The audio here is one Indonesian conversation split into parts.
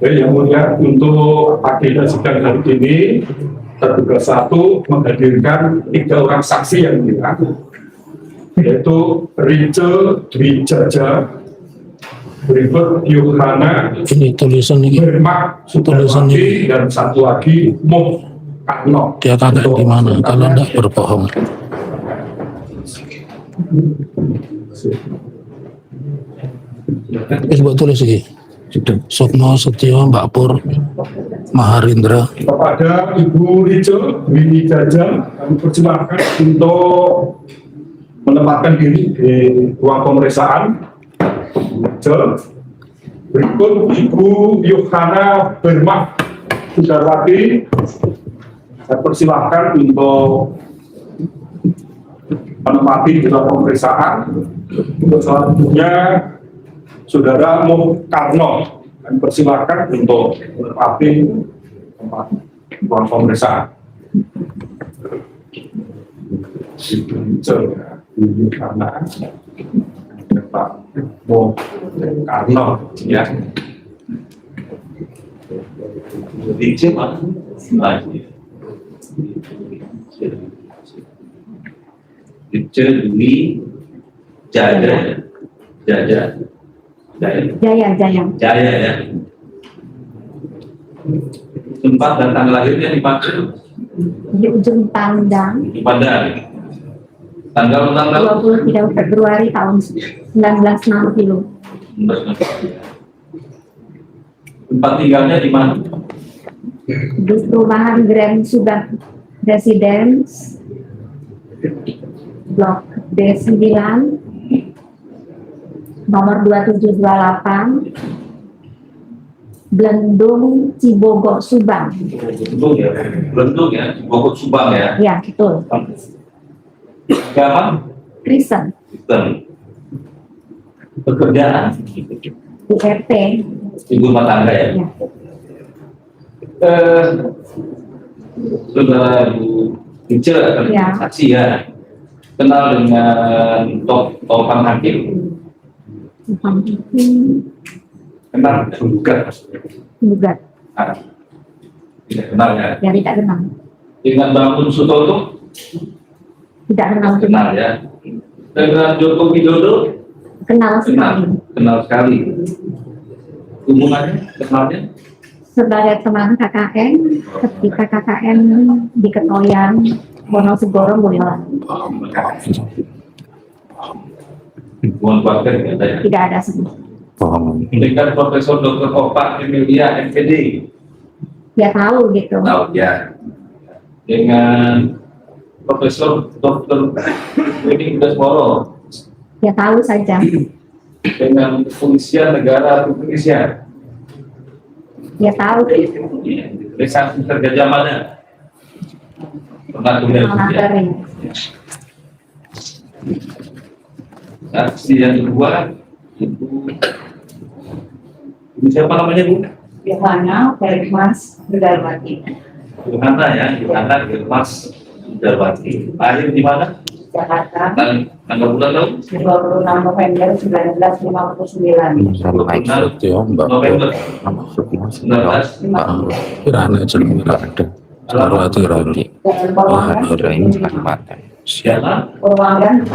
Yang mulia, untuk agenda sidang hari ini terduga satu menghadirkan 3 orang saksi yang mulia, yaitu Rice Dwi Jaja, berikut Yohana ini tulisan ini Bermak tulisan ini dan satu lagi Moh Karno. dia kakak di mana kalau tidak berbohong. Buat tulis lagi. Sukmo Setio Mbak Pur Maharindra. Kepada Ibu Rice Dwi Jaja, kami persilahkan untuk menempatkan diri di ruang pemeriksaan. Berikut Ibu Yohana Bermak Sudarwati, saya persilahkan untuk menempati di ruang pemeriksaan. Untuk selanjutnya Saudara Moh Karno, kami persilahkan untuk menempati tempat ruang pemeriksaan. Karena Pak Moh Karno, ya. Rice Dwi Jaja, Jaya ya. Tempat dan tanggal lahirnya di mana? Di ujung Pandang. Di Padang. Tanggal 23 Februari tahun 1960. Tempat tinggalnya di mana? Di perumahan Grand Subang Residence, Blok D9, nomor 2728, Blendung Cibogor Subang. Blendung ya, Cibogor Subang ya. Ya, betul. Agama? Kristen. Pekerjaan? Di RT. Ibu rumah tangga ya. Ya. Saudara Bu Rice, Ya. saksi ya. Kenal dengan Topan Hakim? Kenal, Gugat. Tidak kenal ya. Ya, tidak kenal. Dengan Bang Sutoto? Tidak kenal. Kenal ya. Dengan Joko Widodo? Kenal sekali. Kenal sekali. Hubungannya, kenalnya? Sebagai teman KKN, ketika KKN di Ketoyan, Wonosegoro, Boyolali. Hubungan keluarga tidak ada ya? Tidak ada sedih. Dengan Profesor Dr. Opa Emilia MPD? Ya tahu gitu. Tahu ya. Dengan Profesor Dr. Wedi Dasmoro? Ya tahu saja. Dengan Kepolisian Negara Indonesia? Ya tahu. Desa Gajah Mada? Pernah kuliah juga? Saksi yang kedua, Ibu siapa namanya Bu? Yohana Bermas Sudarwati. Yohana ya, Yohana Bermas Sudarwati. Lahir di mana? Jakarta. Tanggal bulan tahun? 26 November 1959. November 19. Kirana cerita ada Sudarwati Rani. Siapa? Purwangan.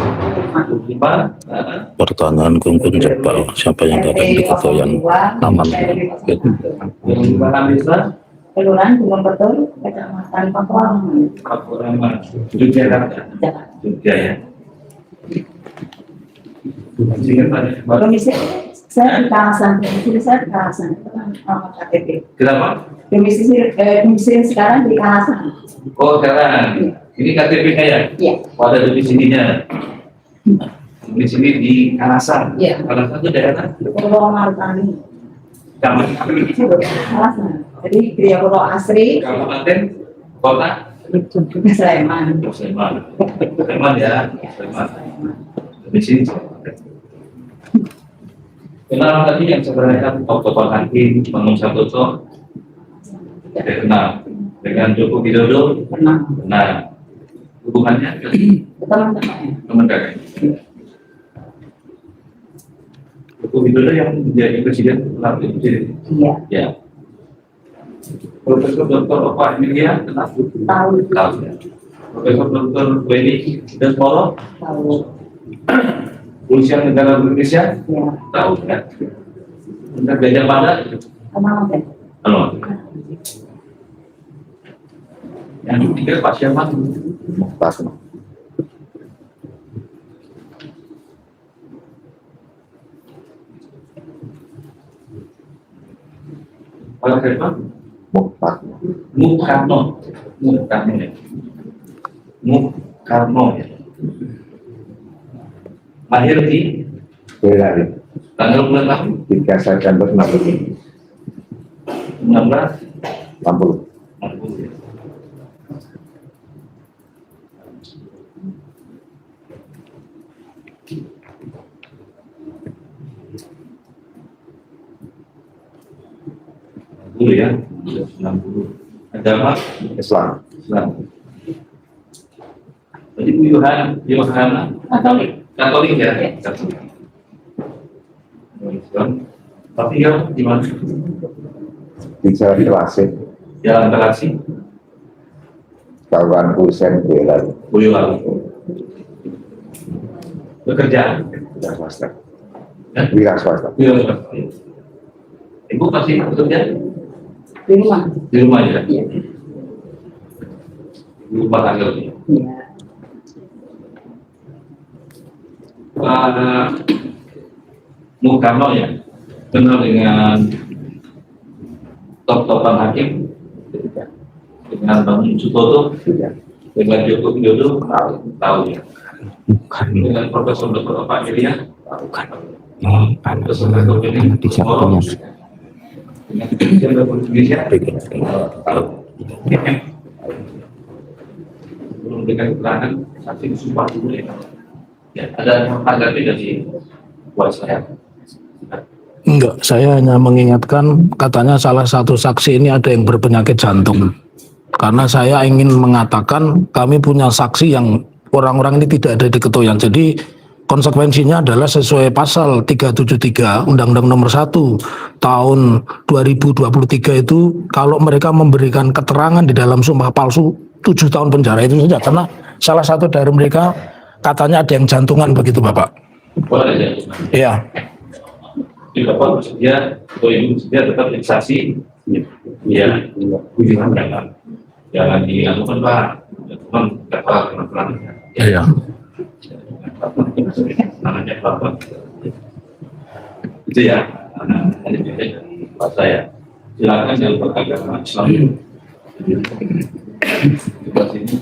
Pertanyaan kumpul Jepang, siapa yang akan diketahui namanya? Bahan desa? Kelurahan Gunung Betul, Kecamatan Pakualaman. Pakualaman. Yogyakarta. Jogja ya. Domisi saya di kawasan, domisi saya di kawasan, itu kan nama KTP. Kenapa? Domisi sekarang di kawasan. Oh sekarang. Ini KTP-nya ya? Iya. Pada domisilinya. Domisili di Kalasan. Iya. Kalasan itu daerah? Purwomartani. Kalasan. Jadi Griapuro Asri. Kabupaten, kota? Sleman. Sleman. Sleman ya. Sleman. Domisili. Kenal tadi yang sebenarnya Topan Hakim, Bangun Satoso? Tidak kenal. Dengan Joko Widodo? Kenal. Hubungannya Teman-teman. teman kakak. Joko Widodo yang menjadi presiden nanti presiden. Iya. Ya. Profesor Dr. Opa Emilia kenal? Tahu. Tahu ya. Profesor Dr. Weni dan Polo Tahu. Kepolisian Negara Indonesia Ya. tahu kan? Tentang Gajah Mada, Kenal deh. halo. Yang ketiga Pak siapa? Tasma. Pak siapa? Tasma. Mukarno. Mukarno ya. Mukarno ya. Lahir di Berlari. tanggal berapa? 3 September 60. 16 60. 60 ya. Dulu ya, 90. Agama Islam. Islam. Jadi Bu Yohana Katolik. Katolik ya, Katolik. Islam. Tapi ya di mana? Di Jalan Klasik. Jalan Terasi, Kawan Kusen Berlari. Boyolali. Bekerja. Wira swasta. Ya? Wira swasta. Ibu masih bekerja Di rumah. di rumah ya? Iya. Di rumah tangga ya? Iya. Pak Mukarno ya, kenal dengan top-topan hakim, dengan Bang Sutoto, Tidak. dengan Joko Widodo, tahu ya. Bukan. Dengan Profesor Dr. Pak Emilia, Bukan. Ini anak Profesor Dr. Beni, di siapanya. dengan Presiden Republik Indonesia, tahu. Belum dengan keterangan saksi sumpah dulu ya. Ya, ada tanggapi dari buat saya. Enggak, saya hanya mengingatkan katanya salah satu saksi ini ada yang berpenyakit jantung. Karena saya ingin mengatakan kami punya saksi yang orang-orang ini tidak ada di Ketoyan. Jadi konsekuensinya adalah sesuai pasal 373 Undang-Undang Nomor 1 tahun 2023 itu kalau mereka memberikan keterangan di dalam sumpah palsu 7 tahun penjara itu saja. Karena salah satu dari mereka katanya ada yang jantungan begitu Bapak. Boleh ya. Iya. Di Bapak bersedia, atau Ibu bersedia tetap saksi. Ya, jangan dilakukan Pak. Teman, teman. Iya. Namanya Bapak. Itu ya. Pak saya. Silakan yang beragama Islam. Di sini.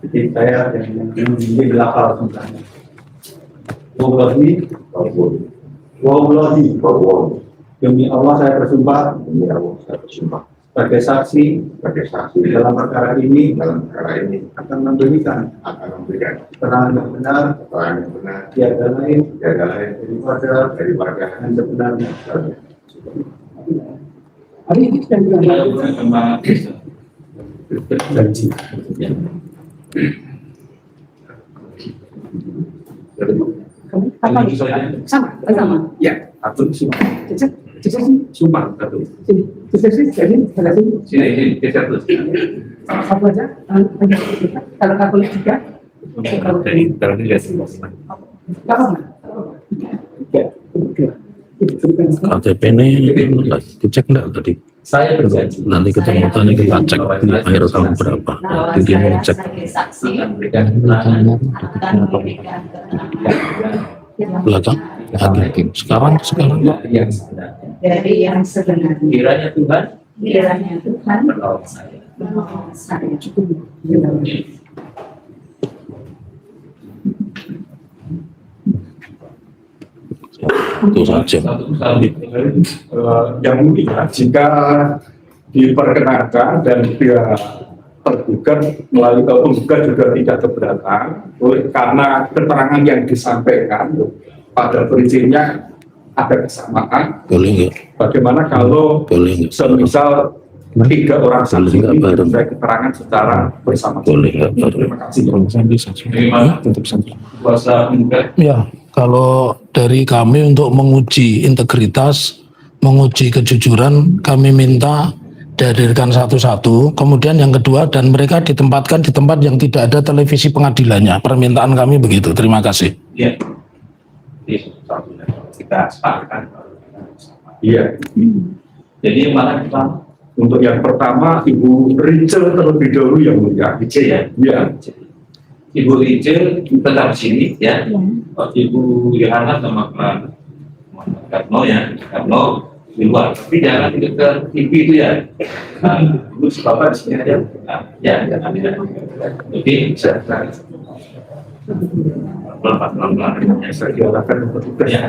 Jadi saya yang di belakang sebenarnya. Wallahi, demi Allah saya bersumpah sebagai saksi dalam perkara ini akan memberikan keterangan yang benar tiada lain daripada yang sebenarnya. Hari ini kita Sama janji. Apa nih? Sama. Sama. Ya, aku sumpah. Cecep. Cecep. Sumpah satu. Cecep sih. Jadi salah sini. sini geser terus. Satu aja. Kalau Katolik juga. Dari tadi lihat Gak apa-apa. Ya. Oke. KTP ini dicek enggak tadi? saya berjanji Nanti ketemu tadi kita cek di akhir tahun berapa. Jadi mau cek saksi akan memberikan keterangan akan memberikan keterangan belakang. Hakim. Sekarang yang sebenarnya. dari yang sebenarnya. Kiranya Tuhan Kiranya Tuhan menolong saya. menolong saya. itu saja. Yang mulia jika diperkenankan dan dia tergugat melalui penggugat juga tidak keberatan oleh karena keterangan yang disampaikan pada prinsipnya ada kesamaan. Boleh nggak? Bagaimana kalau Boleh nggak? semisal 3 orang saksi Boleh nggak ini bareng? saya keterangan secara bersama. Boleh nggak? Terima kasih. Terima kuasa penggugat. Ya, kalau dari kami untuk menguji integritas, menguji kejujuran, kami minta dihadirkan satu-satu. Kemudian yang kedua, dan mereka ditempatkan di tempat yang tidak ada televisi pengadilannya. Permintaan kami begitu. Terima kasih. Ya. Jadi satu kita sepakat. Iya. Jadi yang mana kita Untuk yang pertama Ibu Rachel terlebih dahulu yang mulia. Ice ya? Iya. Ibu Ice tetap di sini ya. Ya. Ibu Yohana sama Pak Karno ya. Karno di luar. Tapi jangan ke TV itu ya. Nah, Ibu Bapak di sini aja. Nah, ya, oke, bisa. Pelan-pelan. Saya silakan petugas. Ya,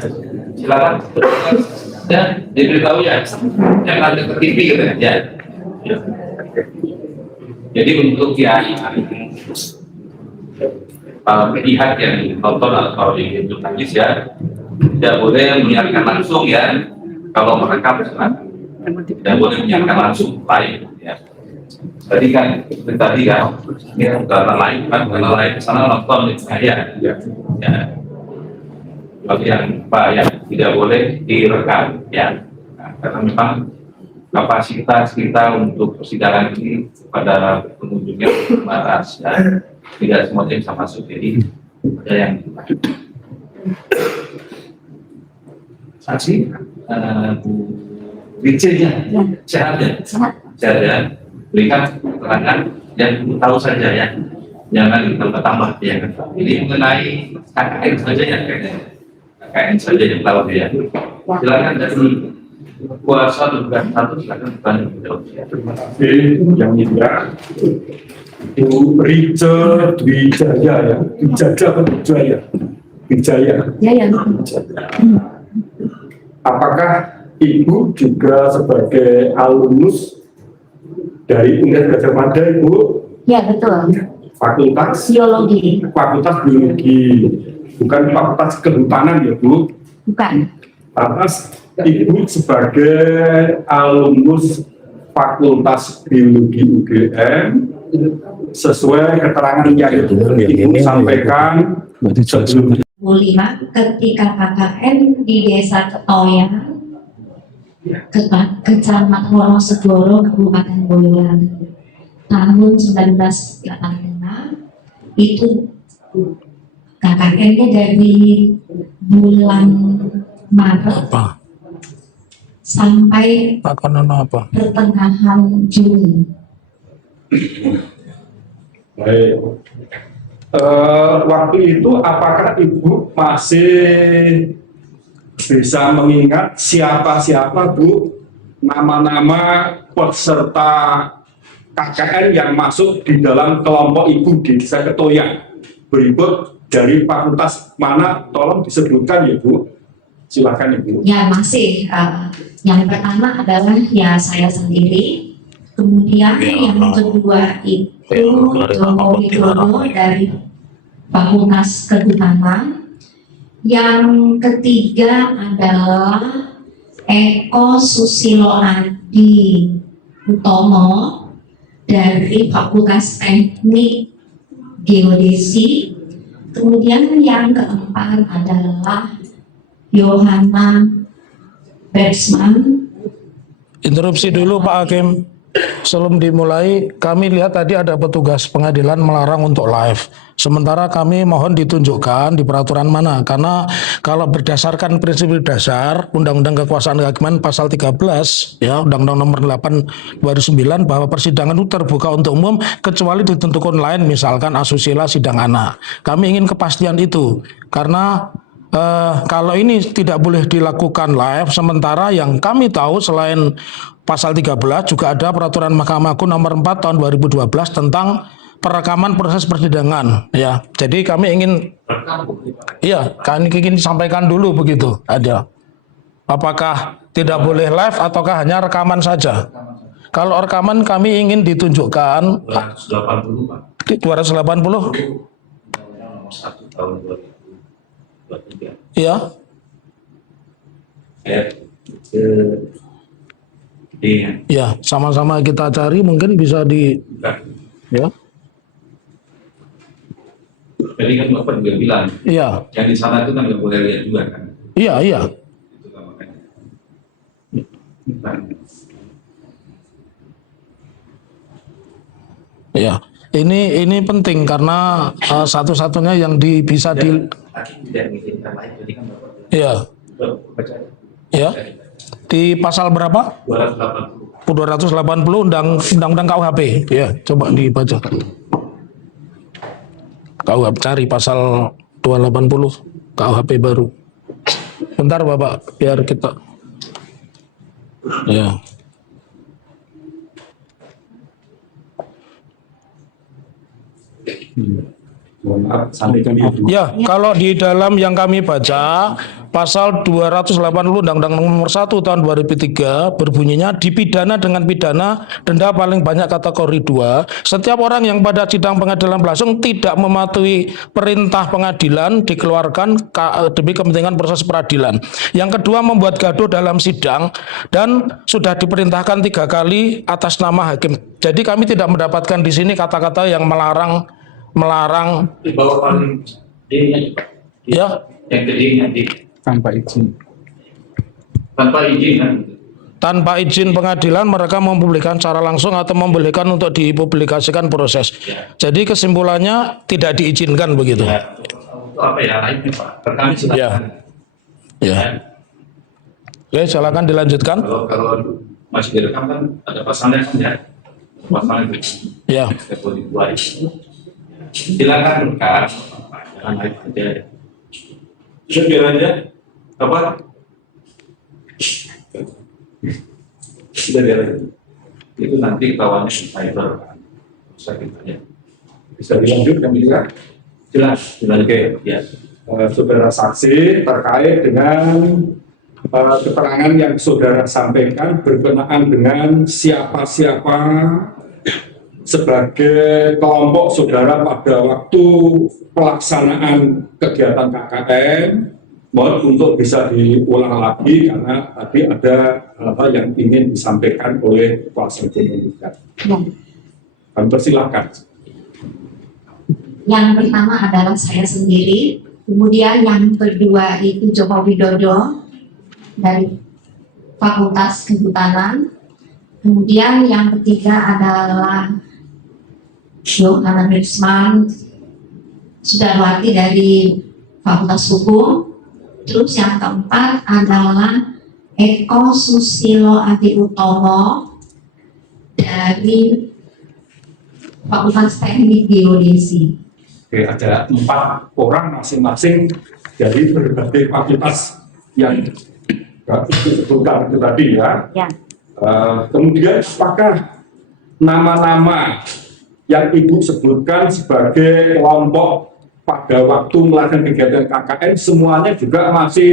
silakan. Ya, diberitahu ya. Jangan ada ke TV gitu ya. Ya. Jadi untuk yang pihak yang nonton atau yang jurnalis ya, tidak boleh menyiarkan langsung ya. Kalau merekam tidak boleh menyiarkan langsung live ya. Tadi kan ini karena lain kesana nonton saya ya. Bagi yang tidak boleh direkam ya. Nah, karena memang kapasitas kita untuk persidangan ini pada pengunjungnya terbatas ya. Tidak semuanya bisa masuk, jadi ada yang saksi Bu Richard ya, sehat ya, sehat ya, berikan keterangan yang tahu saja ya, jangan tambah ya. Ini mengenai KKN saja ya, KKN saja yang tahu ya. Silakan dari kuasa tugas satu, silakan bertanya. Terima kasih yang mulia. Ibu Richard Wijaya ya. Wijaya. Ya. Apakah Ibu juga sebagai alumnus dari Universitas Gadjah Mada, Ibu? Ya, betul. Fakultas Biologi. Biologi, bukan Fakultas Kehutanan ya, Bu? Bukan. Atas Ibu sebagai alumnus Fakultas Biologi UGM, sesuai keterangan yang Ibu sampaikan sebelumnya. 5 ketika KKN di Desa Ketoya, Kecamatan Wonosedoro, Kabupaten Boyolali, tahun 1986 itu KKN-nya dari bulan Maret sampai pertengahan Juni. Baik. Waktu itu apakah Ibu masih bisa mengingat siapa-siapa, Bu, nama-nama peserta KKN yang masuk di dalam kelompok Ibu di Desa Ketoya? Berikut dari fakultas mana, tolong disebutkan ya, Bu. Silakan Ibu. Ya, masih. Yang pertama adalah ya saya sendiri. Kemudian yang kedua itu Joko Widodo dari Fakultas Kehutanan. Yang ketiga adalah Eko Susilo Adi Utomo dari Fakultas Teknik Geodesi. Kemudian yang keempat adalah Yohana Bersman. Interupsi dulu Pak Hakim. Sebelum dimulai, kami lihat tadi ada petugas pengadilan melarang untuk live. Sementara kami mohon ditunjukkan di peraturan mana. Karena kalau berdasarkan prinsip dasar Undang-Undang Kekuasaan Kehakiman pasal 13, ya Undang-Undang nomor 8 2009, bahwa persidangan itu terbuka untuk umum kecuali ditentukan lain, misalkan asusila sidang anak. Kami ingin kepastian itu. Karena kalau ini tidak boleh dilakukan live, sementara yang kami tahu selain pasal 13 juga ada peraturan Mahkamah Agung nomor 4 tahun 2012 tentang perekaman proses persidangan ya. Jadi kami ingin kami ingin sampaikan dulu begitu ada. Apakah tidak boleh live ataukah hanya rekaman saja? Kalau rekaman kami ingin ditunjukkan 280 Pak. 280 Nomor 1 tahun 2023. ya. RD. Ya, sama-sama kita cari, mungkin bisa di ya. Jadi kan Bapak juga bilang, Iya, yang di sana itu kan nggak boleh lihat juga kan. iya, iya. Itu kan makanya. Ya, ini penting karena satu-satunya yang bisa di Hakim tidak mengizinkan lain, jadi kan Bapak bilang, ya, baca ya. Di pasal berapa? 280. 280 Undang-Undang KUHP. Ya, coba dibaca. KUHP, cari pasal 280 KUHP baru. Bentar Bapak, biar kita. Ya. Mohon maaf, sampaikan Ibu. Ya, kalau di dalam yang kami baca, pasal 280 Undang-Undang Nomor 1 Tahun 2003 berbunyinya dipidana dengan pidana denda paling banyak kategori 2. Setiap orang yang pada sidang pengadilan berlangsung tidak mematuhi perintah pengadilan dikeluarkan demi kepentingan proses peradilan. Yang kedua, membuat gaduh dalam sidang dan sudah diperintahkan 3 kali atas nama hakim. Jadi kami tidak mendapatkan di sini kata-kata yang melarang Di bawah paling D-nya, ya. yang kedua nanti Tanpa izin. tanpa izin kan. Tanpa izin pengadilan mereka mempublikasikan secara langsung atau membolehkan untuk dipublikasikan proses. Ya. Jadi kesimpulannya tidak diizinkan begitu. Ya, untuk apa ya lainnya Pak? Kami silakan. Ya. Ya. Oke, silakan dilanjutkan. Kalau masih direkam kan ada pasalnya kan ya. Pasalnya itu. Ya. Kategori 2 itu. Silakan rekam, jangan live aja. Bisa biar aja apa? Sudah biar aja. Itu nanti kawannya di cyber kan. Bisa kita ya. Bisa dilanjutkan juga. Jelas, oke ya. Saudara saksi terkait dengan keterangan yang saudara sampaikan berkenaan dengan siapa-siapa sebagai kelompok saudara pada waktu pelaksanaan kegiatan KKN. Mohon untuk bisa diulang lagi karena tadi ada hal-hal yang ingin disampaikan oleh kuasa hukum penggugat. Ya. Kami persilahkan. Yang pertama adalah saya sendiri, kemudian yang kedua itu Joko Widodo dari Fakultas Kehutanan, kemudian yang ketiga adalah Yohana Mirsman Sudarwati dari Fakultas Hukum, terus yang keempat adalah Eko Susilo Adi Utomo dari Fakultas Teknik Geodesi. Oke, ada 4 orang masing-masing dari berbagai fakultas yang disebutkan itu tadi ya. Ya. Kemudian apakah nama-nama yang Ibu sebutkan sebagai kelompok pada waktu melakukan kegiatan KKN semuanya juga masih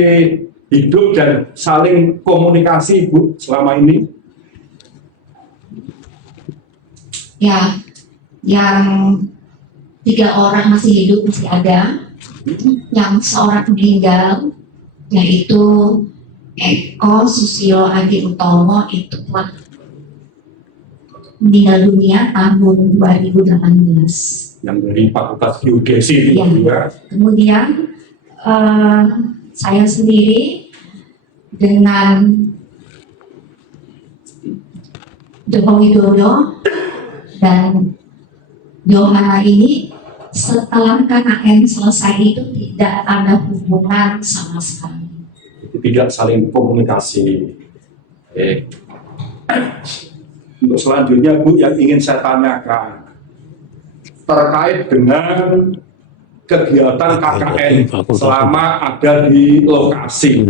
hidup dan saling komunikasi Ibu selama ini? Ya, yang 3 orang masih hidup, masih ada. Yang seorang meninggal, yaitu Eko Susilo Adi Utomo, itu telah meninggal dunia tahun 2018. Yang dari Fakultas Geodesi itu Ya. juga. Kemudian saya sendiri dengan Joko Widodo dan Yohana ini setelah KKN selesai itu tidak ada hubungan sama sekali. Tidak saling komunikasi. Oke. Untuk selanjutnya Bu yang ingin saya tanyakan terkait dengan kegiatan KKN selama ada di lokasi,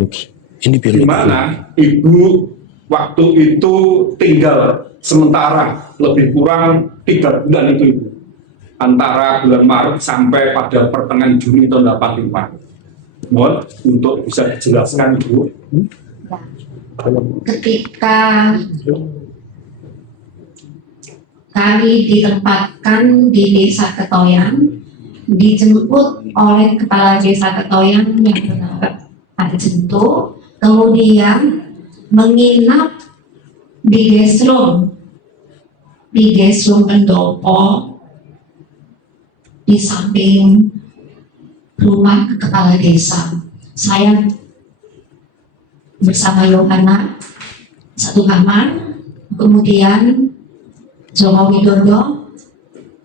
Ini di mana Ibu waktu itu tinggal sementara lebih kurang 3 bulan itu Ibu, antara bulan Maret sampai pada pertengahan Juni tahun 85. Mohon untuk bisa dijelaskan Ibu. Ketika kami ditempatkan di Desa Ketoyang, dijemput oleh Kepala Desa Ketoyang yang bernama Pak Jento kemudian menginap di guest room pendopo di samping rumah kepala desa. Saya bersama Yohana satu kamar, kemudian Joko Widodo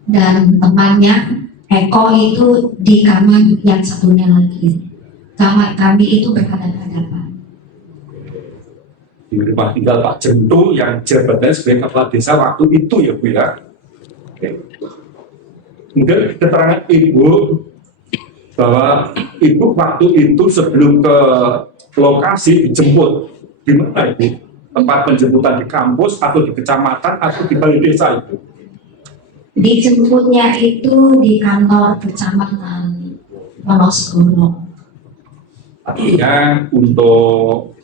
dan temannya Eko itu di kamar yang satunya lagi. Kamar kami itu berhadapan-hadapan. Di rumah tinggal Pak Jento yang jabatannya sebagai kepala desa waktu itu ya Bu ya. Oke. Kemudian keterangan Ibu bahwa Ibu waktu itu sebelum ke lokasi dijemput di mana Ibu? Tempat penjemputan di kampus atau di kecamatan atau di balai desa Ibu? Dijemputnya itu di kantor kecamatan Wonosegoro. Artinya untuk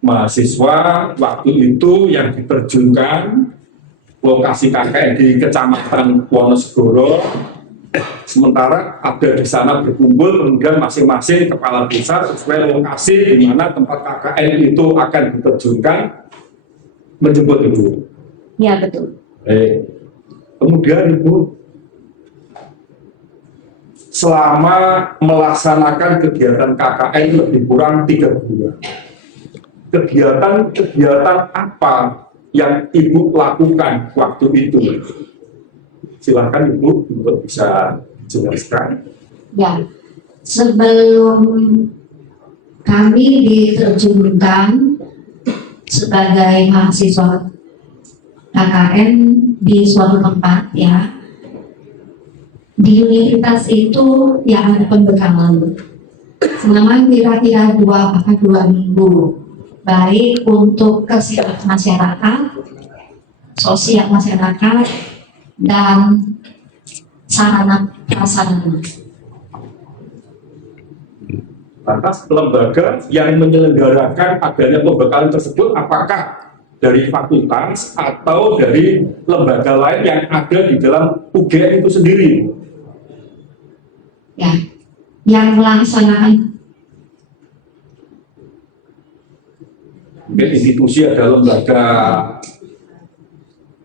mahasiswa waktu itu yang diterjunkan lokasi KKN di Kecamatan Wonosegoro, sementara ada di sana berkumpul, kemudian masing-masing kepala desa sesuai lokasi di mana tempat KKN itu akan diterjunkan menjemput Ibu. Ya betul. Baik. Kemudian Ibu selama melaksanakan kegiatan KKN lebih kurang 3 bulan. Kegiatan apa yang Ibu lakukan waktu itu? Silakan Ibu untuk bisa jelaskan. Ya, sebelum kami diterjunkan sebagai mahasiswa KKN di suatu tempat ya, di universitas itu ya ada pembekalan selama kira-kira 2 minggu, baik untuk kesehatan masyarakat, sosial masyarakat, dan sarana prasarana. Lantas lembaga yang menyelenggarakan adanya pembekalan tersebut apakah dari fakultas atau dari lembaga lain yang ada di dalam UGM itu sendiri? Ya, yang melaksanakan Mungkin institusi ada lembaga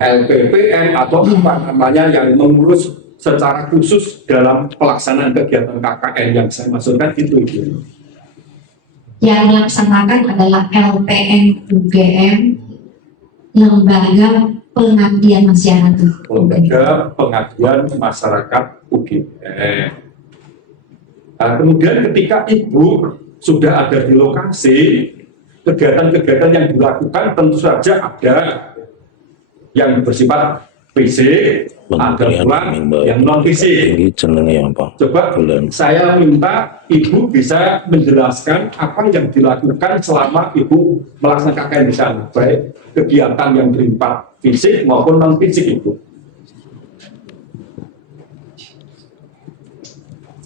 LPPM atau apa namanya yang mengurus secara khusus dalam pelaksanaan kegiatan KKN yang saya maksudkan itu. yang melaksanakan adalah LPM UGM, Lembaga Pengabdian Masyarakat. Lembaga Pengabdian Masyarakat UGM. Nah, kemudian ketika Ibu sudah ada di lokasi, kegiatan-kegiatan yang dilakukan tentu saja ada yang bersifat fisik, ada pula yang non fisik. Coba saya minta Ibu bisa menjelaskan apa yang dilakukan selama Ibu melaksanakan KKN di sana, baik kegiatan yang bersifat fisik maupun non fisik Ibu.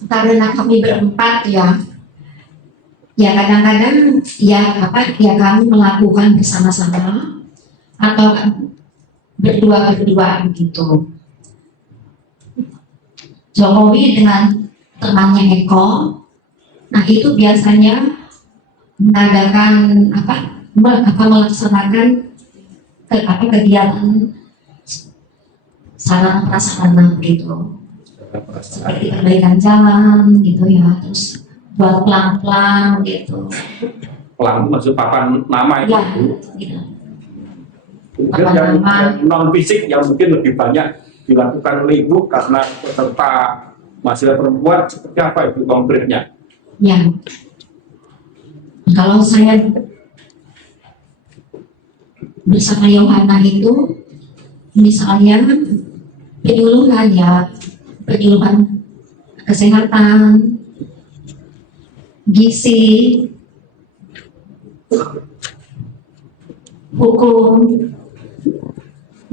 Karena kami berempat ya kadang-kadang ya kami melakukan bersama-sama atau berdua gitu. Jokowi dengan temannya Eko, nah itu biasanya mengadakan melaksanakan kegiatan sarana prasarana gitu. Seperti perbaikan jalan gitu ya, terus buat pelan-pelan gitu. Pelan maksud papan nama itu. Ya, gitu. Kemudian yang non fisik yang mungkin lebih banyak dilakukan oleh Ibu karena peserta mahasiswa perempuan seperti apa Ibu konkretnya? Ya, kalau saya bersama Yohana itu misalnya penyuluhan kesehatan, gizi, hukum,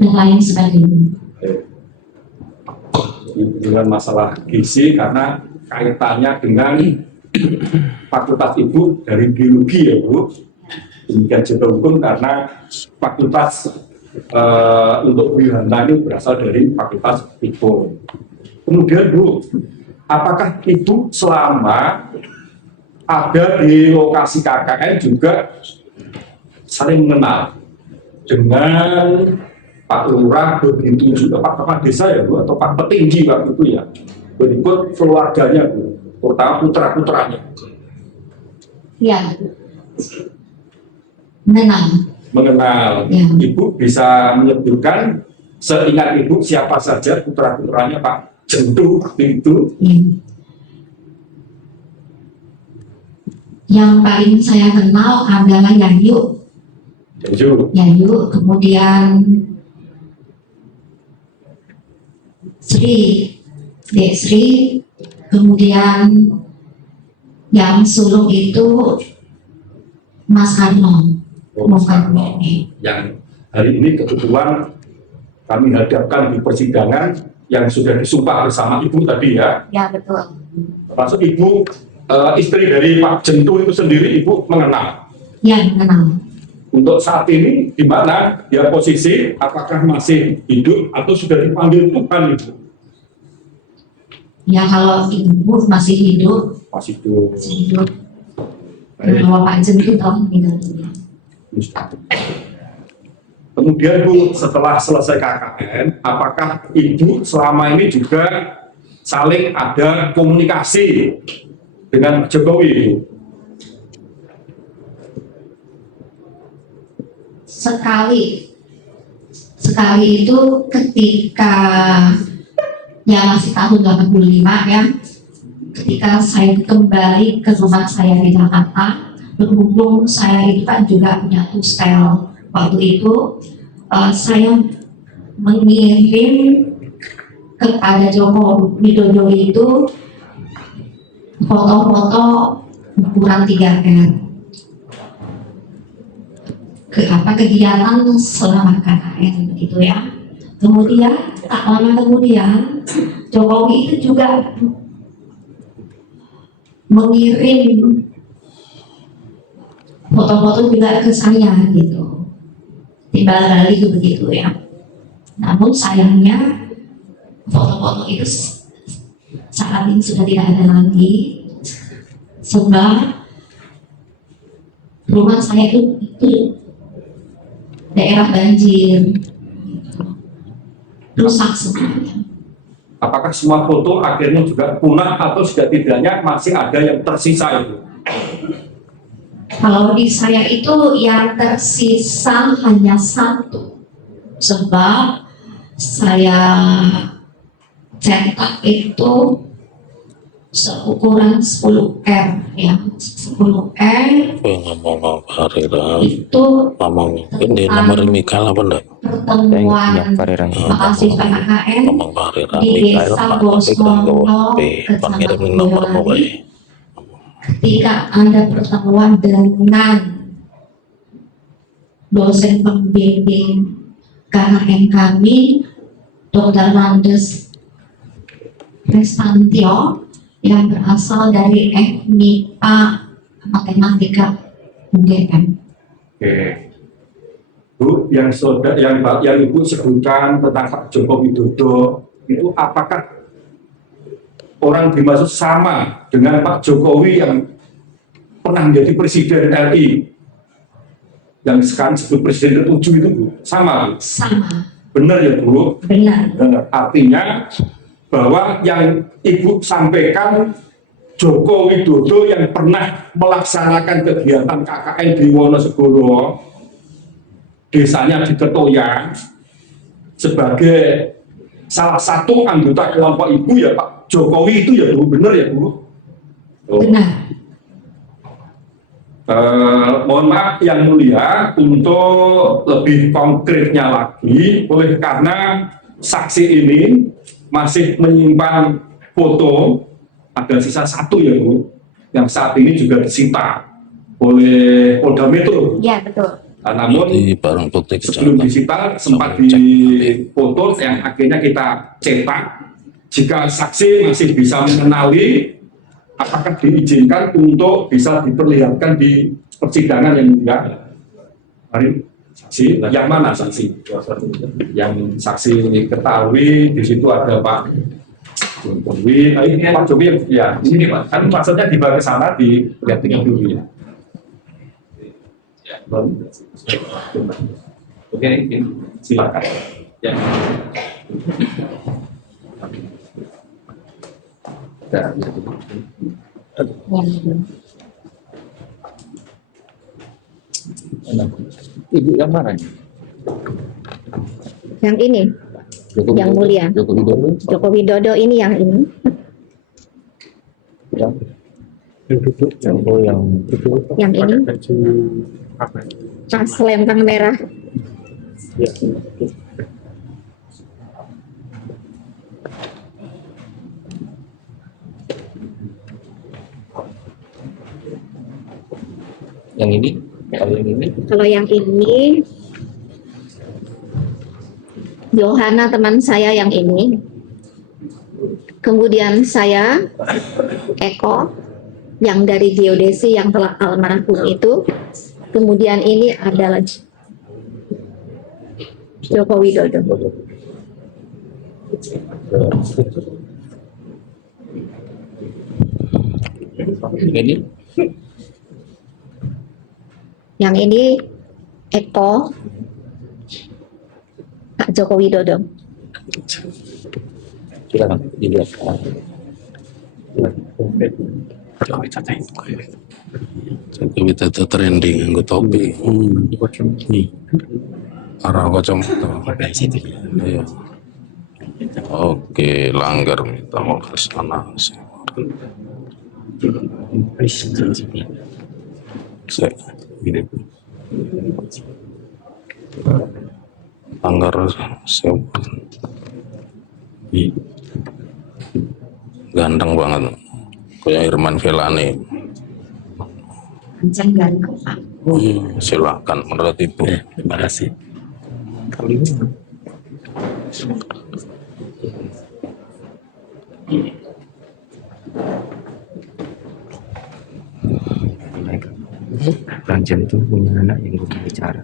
dan lain sebagainya. Dengan masalah gizi karena kaitannya dengan fakultas Ibu dari biologi ya Bu. Demikian juga hukum karena fakultas untuk Yohana ini berasal dari fakultas hukum. Kemudian Bu, apakah Ibu selama ada di lokasi KKN juga saling mengenal dengan Pak Lurah, begitu juga Pak Kepala Desa ya Bu, atau Pak Petinggi waktu itu ya, berikut keluarganya Bu, terutama putra-putranya. Ya, mengenal. Ya. Ibu bisa menyebutkan seingat Ibu siapa saja putra-putranya Pak Jentu waktu itu? Ya. Yang paling saya kenal adalah Yayu, kemudian Dek Sri, kemudian yang sulung itu Mas Karno. Yang hari ini kebetulan kami hadapkan di persidangan yang sudah disumpah bersama Ibu tadi ya. Ya, betul. Termasuk Ibu, istri dari Pak Jentu itu sendiri Ibu mengenal. Ya, mengenal. Untuk saat ini di mana dia posisi, apakah masih hidup atau sudah dipanggil Tuhan Ibu? Ya, kalau Ibu masih hidup. Masih hidup. Masih hidup. Kalau Pak Jentu tahu meninggal dunia. Kemudian Bu, setelah selesai KKN, apakah Ibu selama ini juga saling ada komunikasi dengan Jokowi? Sekali itu ketika ya masih tahun 85 ya, ketika saya kembali ke rumah saya di Jakarta, berhubung saya itu kan juga punya tustel. Waktu itu saya mengirim kepada Joko Widodo itu foto-foto ukuran 3R kegiatan selama KKN begitu ya. Kemudian tak lama kemudian Jokowi itu juga mengirim foto-foto juga ke saya gitu, timbal balik begitu ya. Namun sayangnya foto-foto itu saat ini sudah tidak ada lagi, sebab rumah saya itu daerah banjir, rusak semuanya. Apakah semua foto akhirnya juga punah atau setidaknya masih ada yang tersisa itu? Kalau di saya itu yang tersisa hanya satu, sebab saya cetak itu seukuran 10R ya, 10R itu ini nomor Mikael apa enggak? pertemuan mahasiswa KKN di Desa Bosmono, Kecamatan Boyolali. Ketika ada pertemuan dengan dosen pembimbing KKN kami, Dr. Landes Prestantio, yang berasal dari MIPA Matematika UGM. Oke. Bu, yang Ibu sebutkan tentang Pak Joko Widodo itu apakah orang dimaksud sama dengan Pak Jokowi yang pernah menjadi Presiden RI yang sekarang disebut Presiden ke-7 itu Bu? Sama Bu? Sama. Benar ya Bu? Benar. Artinya bahwa yang Ibu sampaikan Joko Widodo yang pernah melaksanakan kegiatan KKN di Wonosegoro, desanya di Ketoya, sebagai salah satu anggota kelompok Ibu ya Pak Jokowi itu ya Bu, benar ya Bu? Benar. Mohon maaf yang mulia, untuk lebih konkretnya lagi, oleh karena saksi ini masih menyimpan foto, ada sisa satu ya Bu, yang saat ini juga disita oleh Polda Metro. Ya, betul. Namun barang bukti sebelum disita sempat dipoto yang akhirnya kita cetak. Jika saksi masih bisa mengenali, apakah diizinkan untuk bisa diperlihatkan di persidangan yang mulia? Mari saksi, yang mana saksi? Yang saksi ketahui di situ ada Pak Jokowi, ini Pak Jokowi ya, di sini Pak. Kan maksudnya dibawa ke sana di lihatin dulu ya. Ya, oke, ini Silakan. ya. Ibu yang mana? Yang ini, yang mulia. Joko Widodo. Joko Widodo ini yang ini. Yang Yang ini. Pas lempang merah. yang ini, kalau yang ini, Kalau yang ini, Yohana teman saya yang ini. Kemudian saya, Eko, yang dari geodesi yang telah almarhum itu. Kemudian ini adalah Joko Widodo. ini, Yang ini Eko, Pak Joko Widodo. silakan dilihat. Joko Widodo trending nganggo topi. Nih. Arah kacamata. Iya. Oke, langgar minta mau ke sana. Saya ini langgar saya ganteng banget kayak Irman Velani. Kencang ganteng Pak. Silakan menurut Ibu. Terima kasih. Rancen itu punya anak yang berbicara.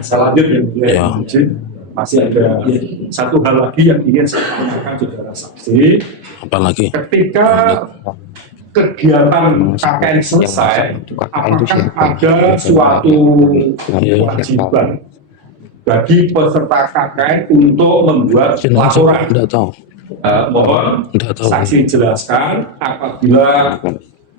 Saya lanjut ya, Bu, Ya. izin. Masih ada satu hal lagi yang ingin saya tanyakan saudara saksi. Apalagi Ketika kegiatan KKN selesai, apakah ada suatu kewajiban bagi peserta KKN untuk membuat laporan? Tidak tahu. Mohon Tidak tahu. saksi jelaskan apabila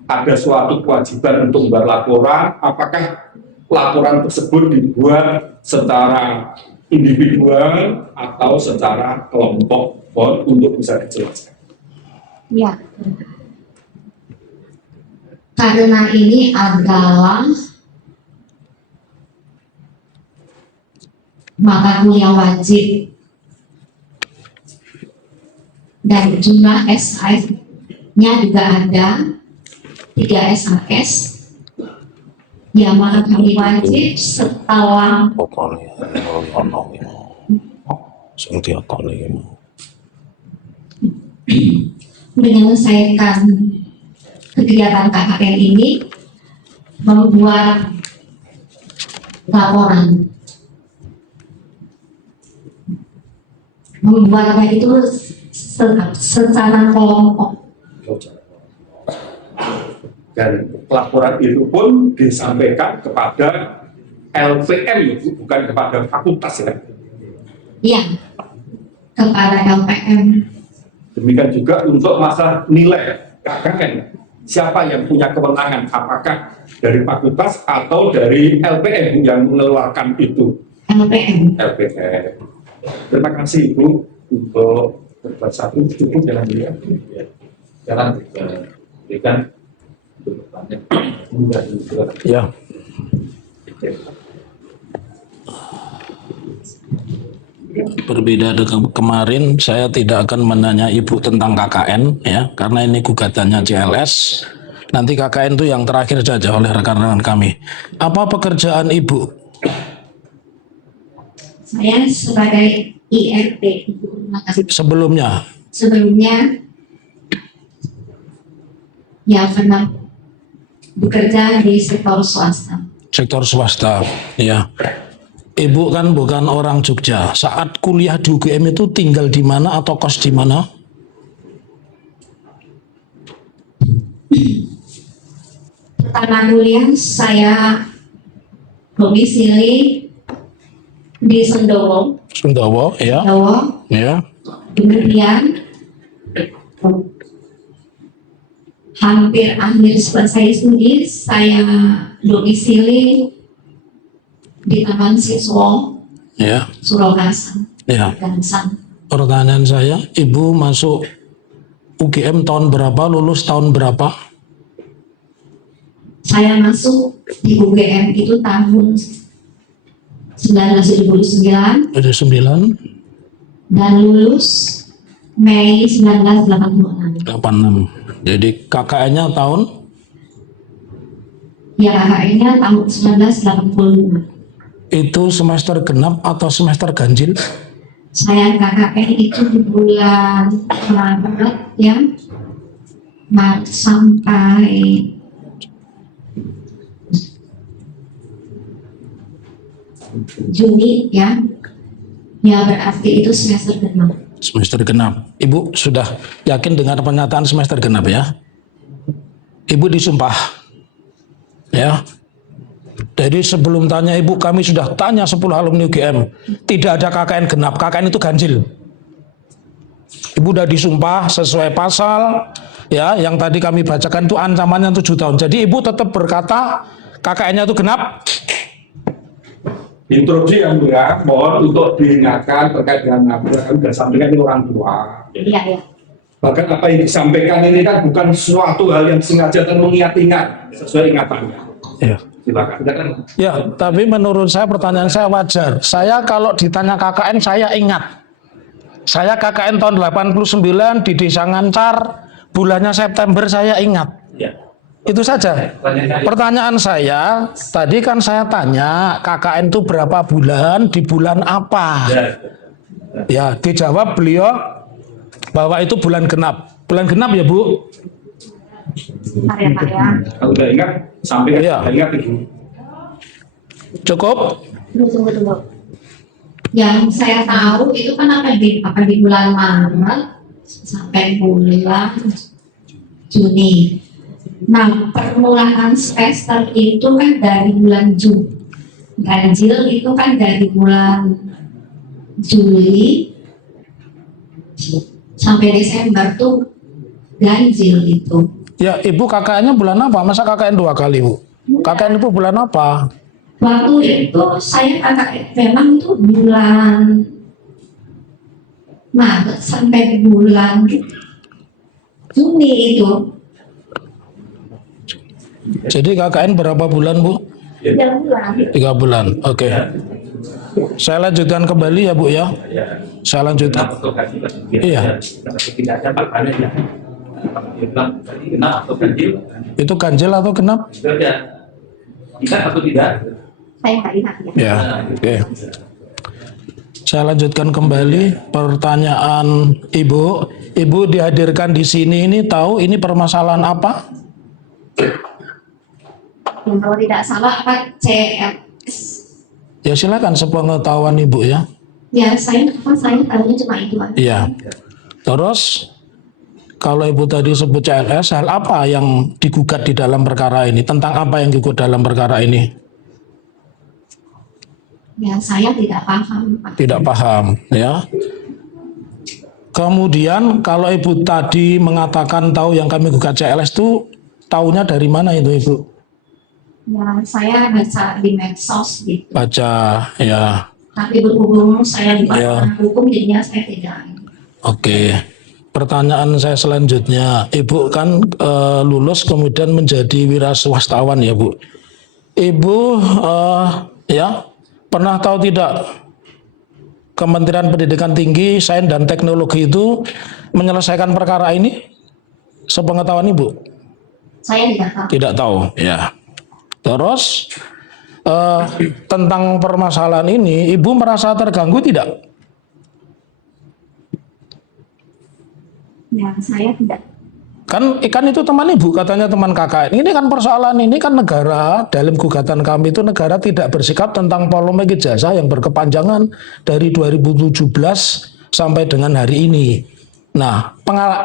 ada suatu kewajiban untuk membuat laporan, apakah laporan tersebut dibuat secara individual atau secara kelompok? Mohon untuk bisa dijelaskan. Ya. Karena ini adalah mata kuliah wajib dan jumlah SI-nya juga ada 3 SAS yang mana kami wajib setelah Pokoknya ono sing diakoni menyelesaikan kegiatan KKN ini membuat laporan, membuatnya itu secara kelompok. Dan laporan itu pun disampaikan kepada LPM, bukan kepada fakultas ya. Iya, kepada LPM. Demikian juga untuk masalah nilai KKN, siapa yang punya kewenangan, apakah dari fakultas atau dari LPM yang mengeluarkan itu? LPM. LPM. Terima kasih Ibu untuk berbuat satu cukup jalan dia. Sekarang berikan untuk bertanya. Mudah juga. ya. Berbeda dengan kemarin, saya tidak akan menanya Ibu tentang KKN ya, karena ini gugatannya CLS. Nanti KKN itu yang terakhir saja oleh rekan-rekan kami. Apa pekerjaan Ibu? Saya sebagai IRT, Ibu Rumah Kasih. Sebelumnya, Sebelumnya, ya pernah bekerja di sektor swasta. sektor swasta, ya. Ibu kan bukan orang Jogja. Saat kuliah di UGM itu tinggal di mana atau kos di mana? Pertama kuliah saya domisili di Sendowo, Sundawa, ya. Jawa. Ya. Kemudian hampir akhir selesai studi saya domisili di Taman Siswa Ya. Surakarta Ya. dan Sang. Pertanyaan saya, Ibu masuk UGM tahun berapa, lulus tahun berapa? Saya masuk di UGM itu tahun 1979 Ada 9, dan lulus Mei 1986. 86. Jadi KKN-nya tahun? Ya KKN-nya tahun 1985. Itu semester genap atau semester ganjil? Saya KKN itu di bulan Maret ya, Maret sampai Juni ya, ya berarti itu semester genap. Semester genap. Ibu sudah yakin dengan pernyataan semester genap ya? Ibu disumpah. Ya. Jadi sebelum tanya Ibu, kami sudah tanya 10 alumni UGM. Tidak ada KKN genap. KKN itu ganjil. Ibu sudah disumpah sesuai pasal ya yang tadi kami bacakan itu ancamannya 7 tahun. Jadi Ibu tetap berkata KKN-nya itu genap. Instruksi yang mulia, mohon untuk diingatkan terkait dengan apa yang sudah sampaikan ini orang tua. Iya ya. Bahkan apa yang disampaikan ini kan bukan suatu hal yang sengaja dan mengingat-ingat sesuai ingatannya. Ya. Silakan. Ya, tapi menurut saya pertanyaan saya wajar. Saya kalau ditanya KKN saya ingat. Saya KKN tahun 89 di Desa Ngancar, bulannya September saya ingat. Ya. Itu saja. Pertanyaan saya, tadi kan saya tanya KKN itu berapa bulan, di bulan apa? Ya, dijawab beliau bahwa itu bulan genap. Bulan genap ya Bu? Bentar ya Pak ya. Kalau udah ingat, sampaikan. Iya. Ingat itu. Cukup? Tunggu. Yang saya tahu itu kan apa di bulan Maret sampai bulan Juni. Nah, permulaan semester itu kan dari bulan Juni. Ganjil itu kan dari bulan Juli sampai Desember tuh ganjil itu. Ya, Ibu KKN-nya bulan apa? Masa KKN 2 kali, Bu? KKN itu bulan apa? Waktu itu saya KKN memang itu bulan Maret sampai bulan Juni itu. Jadi KKN berapa bulan, Bu? 3 bulan. 3 bulan. Oke. Saya lanjutkan kembali ya, Bu ya. Saya lanjutkan. Iya. Tidak ada pakannya ya. Genap atau ganjil? Itu ganjil atau genap? Ya. Ingat atau tidak? Saya nggak ingat ya. Ya. Oke. Saya lanjutkan kembali pertanyaan Ibu. Ibu dihadirkan di sini ini tahu ini permasalahan apa? Kalau tidak salah apa CLS. Ya silakan sepengetahuan Ibu ya. Ya saya tahunya cuma itu aja. Iya. Terus kalau Ibu tadi sebut CLS, hal apa yang digugat di dalam perkara ini? Tentang apa yang digugat dalam perkara ini? Ya saya tidak paham Pak. Tidak paham ya. Kemudian kalau Ibu tadi mengatakan tahu yang kami gugat CLS itu tahunya dari mana itu Ibu? Ya saya baca di medsos gitu. Baca ya. Tapi berhubung saya di Ya. hukum jadinya saya tidak. Oke. Pertanyaan saya selanjutnya, Ibu kan lulus kemudian menjadi wira swastawan ya Bu. Ibu ya pernah tahu tidak Kementerian Pendidikan Tinggi, Sains dan Teknologi itu menyelesaikan perkara ini? Sepengetahuan Ibu? Saya tidak tahu. Tidak tahu, ya. Terus tentang permasalahan ini, Ibu merasa terganggu tidak? Ya saya tidak. Kan ikan itu teman ibu, katanya teman kakak. Ini kan persoalan ini kan negara, dalam gugatan kami itu negara tidak bersikap tentang polemik ijazah yang berkepanjangan dari 2017 sampai dengan hari ini. Nah,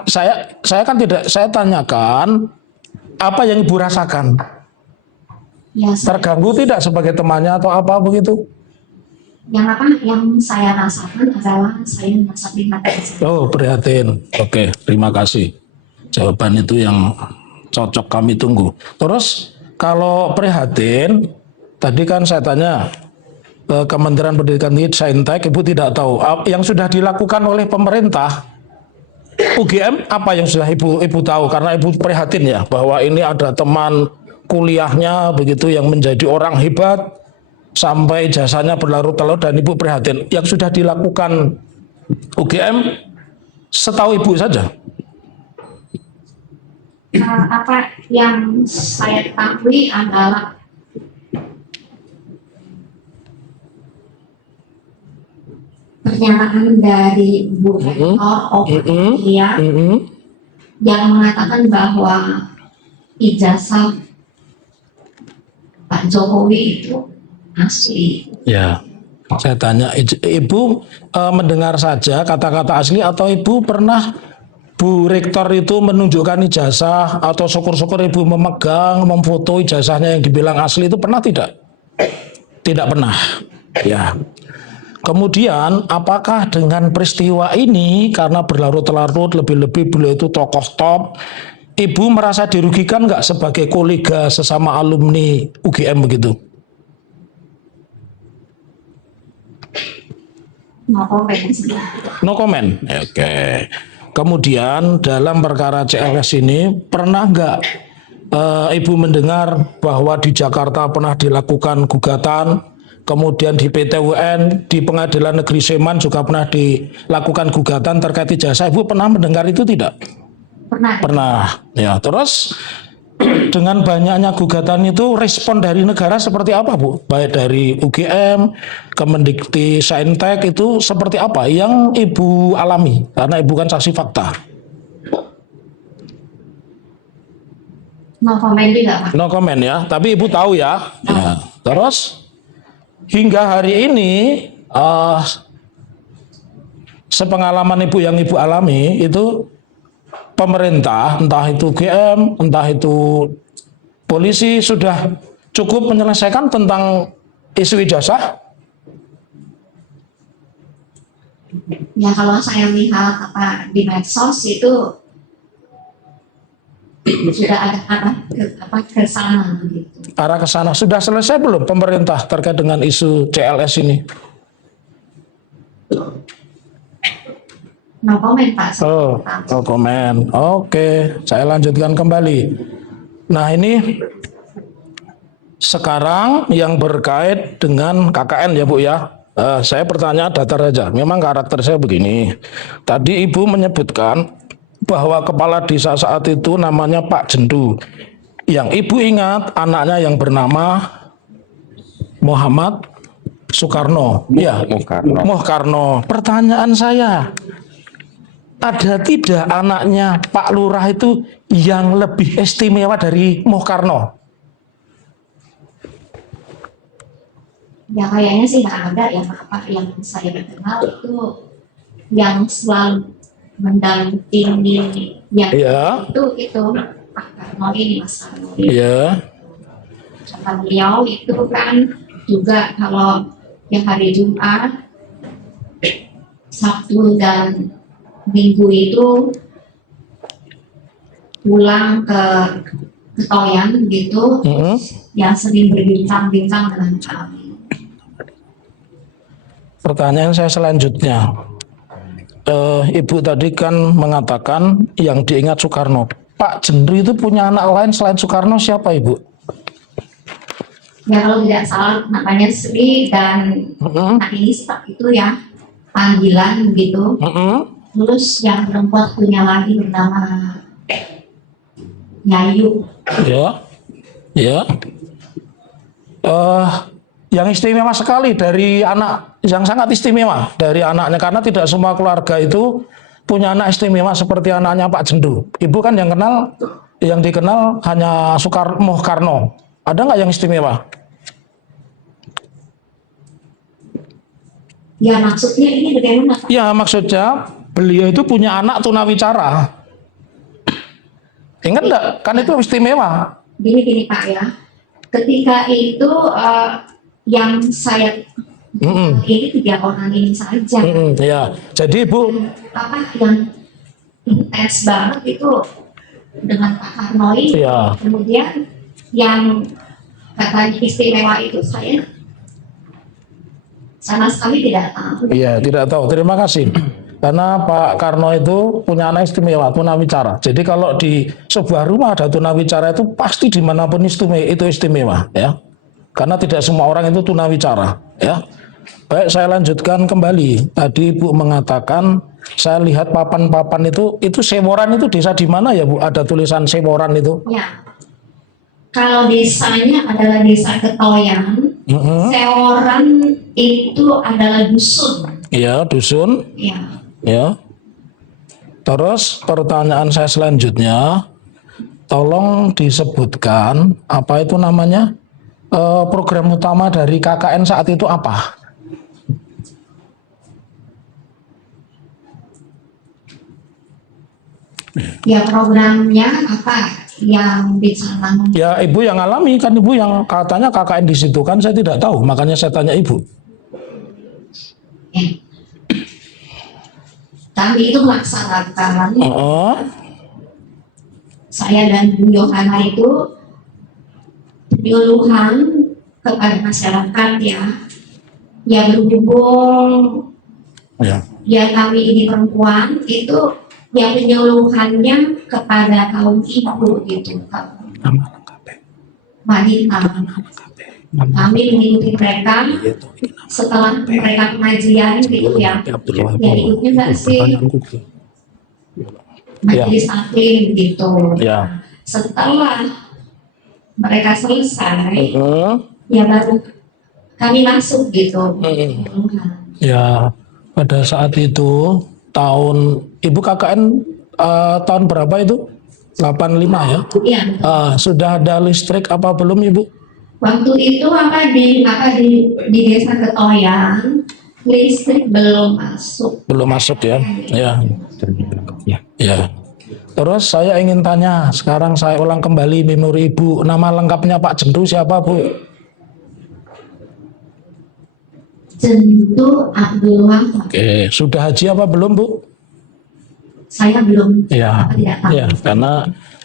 saya kan tidak, saya tanyakan apa yang ibu rasakan. Ya, Terganggu tidak sebagai temannya atau apa begitu? yang saya rasakan adalah saya merasa prihatin. Oh, prihatin. Oke, terima kasih. Jawaban itu yang cocok kami tunggu. Terus kalau prihatin, tadi kan saya tanya Kementerian Pendidikan Tinggi Saintek, ibu tidak tahu yang sudah dilakukan oleh pemerintah UGM apa yang sudah ibu tahu, karena ibu prihatin ya bahwa ini ada teman kuliahnya begitu yang menjadi orang hebat sampai jasanya berlarut-larut dan ibu prihatin. Yang sudah dilakukan UGM setahu ibu saja. Apa yang saya ketahui adalah pernyataan dari Bu Rektor ya, yang mengatakan bahwa ijazah Pak Jokowi itu asli. Ya, saya tanya, ibu mendengar saja kata-kata asli atau ibu pernah Bu Rektor itu menunjukkan ijazah atau syukur-syukur ibu memegang, memfoto ijazahnya yang dibilang asli itu pernah tidak? Tidak pernah. Ya. Kemudian apakah dengan peristiwa ini karena berlarut-larut lebih-lebih beliau itu tokoh top, ibu merasa dirugikan nggak sebagai kolega sesama alumni UGM begitu? No comment. No comment. Oke. Kemudian dalam perkara CLS ini pernah nggak ibu mendengar bahwa di Jakarta pernah dilakukan gugatan, kemudian di PT UN, di Pengadilan Negeri Sleman juga pernah dilakukan gugatan terkait ijazah. Ibu pernah mendengar itu tidak? Pernah. Pernah. Ya, terus dengan banyaknya gugatan itu respon dari negara seperti apa, Bu? Baik dari UGM, Kemendikti Saintek itu seperti apa yang ibu alami? Karena ibu kan saksi fakta. No comment juga, Pak. No comment ya, tapi ibu tahu ya. Ya. Terus hingga hari ini sepengalaman ibu yang ibu alami itu pemerintah, entah itu UGM, entah itu polisi sudah cukup menyelesaikan tentang isu ijazah? Ya kalau saya lihat apa di medsos itu sudah ada ke sana begitu. Arah ke sana sudah selesai belum pemerintah terkait dengan isu CLS ini? No comment, Pak. Oh, no comment. Oke, saya lanjutkan kembali. Nah ini sekarang yang berkait dengan KKN ya Bu ya. Saya bertanya datar saja. Memang karakter saya begini. Tadi Ibu menyebutkan bahwa kepala desa saat itu namanya Pak Jendu. Yang Ibu ingat anaknya yang bernama Muhammad Soekarno. Ya, Muhkarno. Pertanyaan saya, ada tidak anaknya Pak Lurah itu yang lebih istimewa dari Muhkarno? Ya kayaknya sih nggak ada ya, apa yang saya kenal itu yang selalu mendampingi yang Iya. itu Pak Karno ini, Mas Karno ini. Iya. Sama beliau itu kan juga kalau yang hari Jumat, Sabtu dan Minggu itu pulang ke Ketoyan gitu, yang sering berbincang-bincang dengan kami. Pertanyaan saya selanjutnya, Ibu tadi kan mengatakan yang diingat Soekarno. Pak Jendu itu punya anak lain selain Soekarno siapa Ibu? Ya kalau tidak salah namanya Sri dan anak ini itu ya panggilan begitu. Terus yang perempuan punya lagi bernama Yayu. Ya, ya. Yang istimewa sekali dari anak, yang sangat istimewa dari anaknya, karena tidak semua keluarga itu punya anak istimewa seperti anaknya Pak Jendu. Ibu kan yang dikenal hanya Soekarno Karno. Ada nggak yang istimewa? Ya maksudnya ini bagaimana Pak? Ya maksudnya beliau itu punya anak tunawicara. Ingat nggak? Kan itu istimewa. Gini Pak ya, ketika itu yang saya ini 3 orang ini saja. Ya, jadi Ibu, Apa yang intens banget itu dengan Pak Karno ini. ya, Kemudian yang katanya istimewa itu saya sama sekali tidak tahu. iya tidak tahu. Terima kasih. Karena Pak Karno itu punya anak istimewa, tunawicara. Jadi kalau di sebuah rumah ada tunawicara itu pasti dimanapun itu istimewa, ya. Karena tidak semua orang itu tunawicara, ya. Baik, saya lanjutkan kembali. Tadi Ibu mengatakan, saya lihat papan-papan itu Seworan itu desa di mana ya Bu? Ada tulisan Seworan itu? Ya, kalau desanya adalah desa Ketoyan, Seworan itu adalah dusun. Iya, dusun. Ya, Ya. Terus pertanyaan saya selanjutnya, tolong disebutkan apa itu namanya program utama dari KKN saat itu apa? ya programnya apa yang bisa Ya Ibu yang alami kan, Ibu yang katanya KKN di situ kan, saya tidak tahu, makanya saya tanya Ibu. Kami itu melaksanakan, Oh, saya dan Bu Yohana itu penyuluhan kepada masyarakat ya berhubung ya. ya kami ini perempuan itu yang penyuluhannya kepada kaum ibu gitu, Nama lengkapnya. wanita. Kami mengikuti mereka setelah mereka pengajian gitu ya. Ya ikut juga sih majelis taklim gitu. Ya. Setelah mereka selesai, Heeh. ya baru kami masuk gitu. Ya, pada saat itu tahun Ibu KKN tahun berapa itu? 85 ya? Iya. Sudah ada listrik apa belum Ibu? Waktu itu di desa Ketoyan listrik belum masuk. Belum masuk ya? Ya. Ya. Ya. Terus saya ingin tanya, sekarang saya ulang kembali memori Ibu, nama lengkapnya Pak Jendu siapa Bu? Jendu Abdul Wahab. Oke, sudah haji apa belum Bu? Saya belum. Ya, Tidak tahu. ya, karena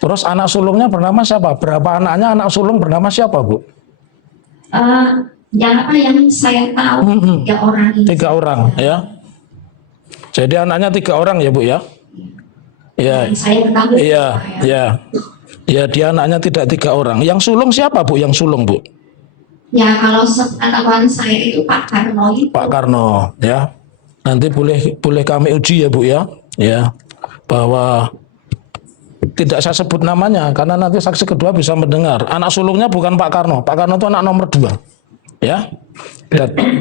terus anak sulungnya bernama siapa? Berapa anaknya anak sulung bernama siapa Bu? Yang saya tahu 3 orang ini. 3 orang ya. Jadi anaknya 3 orang ya Bu ya? Ya, Yang saya ketahui. iya, ya. Ya dia anaknya tidak 3 orang. Yang sulung siapa Bu? Yang sulung Bu? Ya kalau sepengetahuan saya itu Pak Karno itu. Pak Karno ya. Nanti boleh kami uji ya Bu ya. Ya. Bahwa tidak saya sebut namanya karena nanti saksi kedua bisa mendengar. Anak sulungnya bukan Pak Karno. Pak Karno itu anak nomor 2. Ya.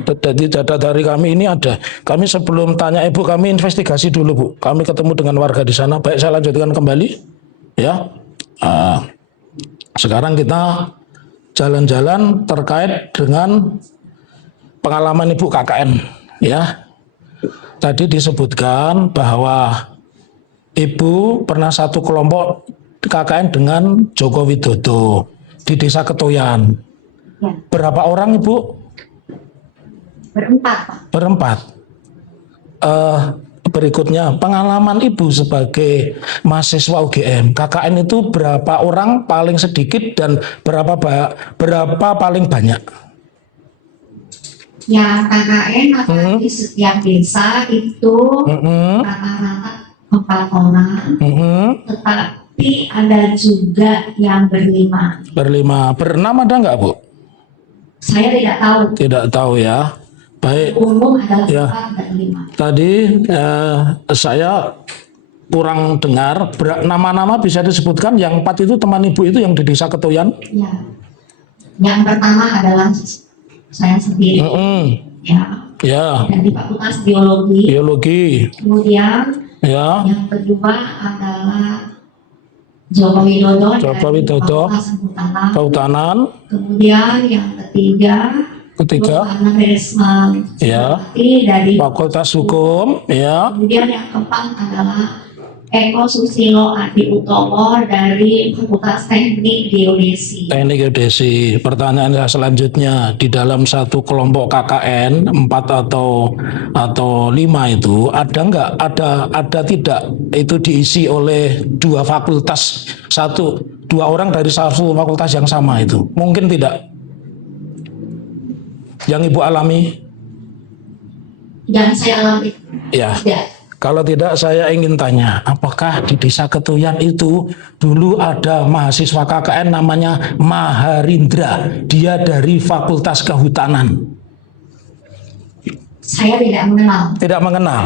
Jadi data dari kami ini ada. Kami sebelum tanya Ibu kami investigasi dulu Bu. Kami ketemu dengan warga di sana. Baik, saya lanjutkan kembali. Ya. Sekarang kita jalan-jalan terkait dengan pengalaman Ibu KKN. Ya. Tadi disebutkan bahwa Ibu pernah satu kelompok KKN dengan Joko Widodo di Desa Ketoyan. Ya, Berapa orang Ibu? berempat Pak. Berempat. Berikutnya pengalaman Ibu sebagai mahasiswa UGM. KKN itu berapa orang paling sedikit dan berapa paling banyak? Ya KKN di setiap desa itu rata-rata 4 orang. Tetapi ada juga yang berlima. Bernama ada nggak Bu? Saya tidak tahu. Tidak tahu ya. Baik. Umum adalah Ya. 4 dan 5. Tadi saya kurang dengar nama-nama bisa disebutkan. Yang 4 itu teman Ibu itu yang di Desa Ketoyan. Ya. Yang pertama adalah saya sendiri. Ya. Ya. Dan di Fakultas Biologi. Biologi. Kemudian Ya, Yang kedua adalah Joko Widodo Joko dari Widodo, Fakultas Kehutanan. Kehutanan. Kemudian yang ketiga Ketiga, Yohana Resma ya, dari Fakultas Hukum. Ya, Kemudian yang keempat adalah Eko Susilo Adi Utomo dari Fakultas Teknik Geodesi. Teknik Geodesi. Pertanyaan saya selanjutnya, di dalam satu kelompok KKN 4 atau 5 itu ada nggak, ada tidak itu diisi oleh dua fakultas, dua orang dari satu fakultas yang sama itu? Mungkin tidak. Yang Ibu alami? Yang saya alami Ya. tidak. Kalau tidak, saya ingin tanya, apakah di Desa Ketuyan itu dulu ada mahasiswa KKN namanya Maharindra, dia dari Fakultas Kehutanan? Saya tidak mengenal Tidak mengenal,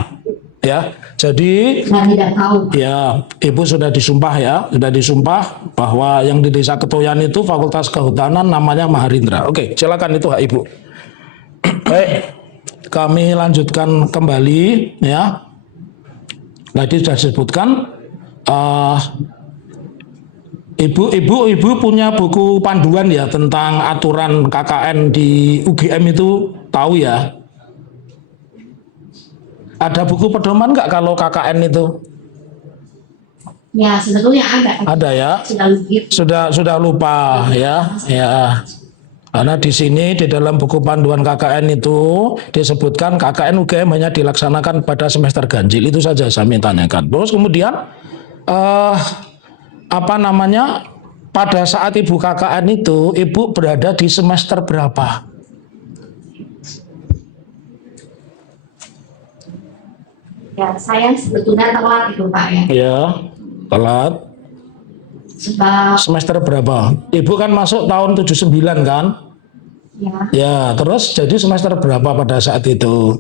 ya. Jadi, dan tidak tahu. ya, Ibu sudah disumpah bahwa yang di Desa Ketuyan itu Fakultas Kehutanan namanya Maharindra. Oke, silakan, itu hak Ibu. Baik, kami lanjutkan kembali, ya. Tadi sudah disebutkan, ibu punya buku panduan ya tentang aturan KKN di UGM itu, tahu ya? Ada buku pedoman nggak kalau KKN itu? Ya sebetulnya ada. Ada ya? Sudah lupa ya? Ya. Karena di sini di dalam buku panduan KKN itu disebutkan KKN UGM hanya dilaksanakan pada semester ganjil, itu saja saya tanyakan. Terus kemudian pada saat Ibu KKN itu Ibu berada di semester berapa? Ya saya sebetulnya telat itu Pak ya. Ya, telat. Sebab Semester berapa? Ibu kan masuk tahun 79 kan? ya Ya, terus jadi semester berapa pada saat itu?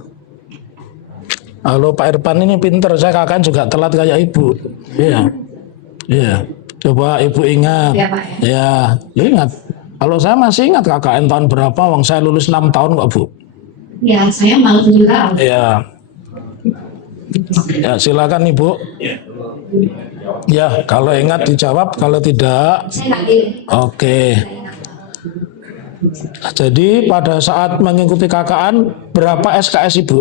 Halo Pak Irfan, ini pinter, saya KKN juga telat kayak Ibu. Iya. Iya. Coba Ibu ingat. ya Pak ya. Ya, ingat. Kalau saya masih ingat KKN tahun berapa, wong saya lulus 6 tahun kok, Bu. Ya saya malu juga. Iya. Ya, silakan Ibu. Ya, kalau ingat dijawab, kalau tidak, Saya nggak ingat. oke. Jadi pada saat mengikuti KKN, berapa SKS Ibu?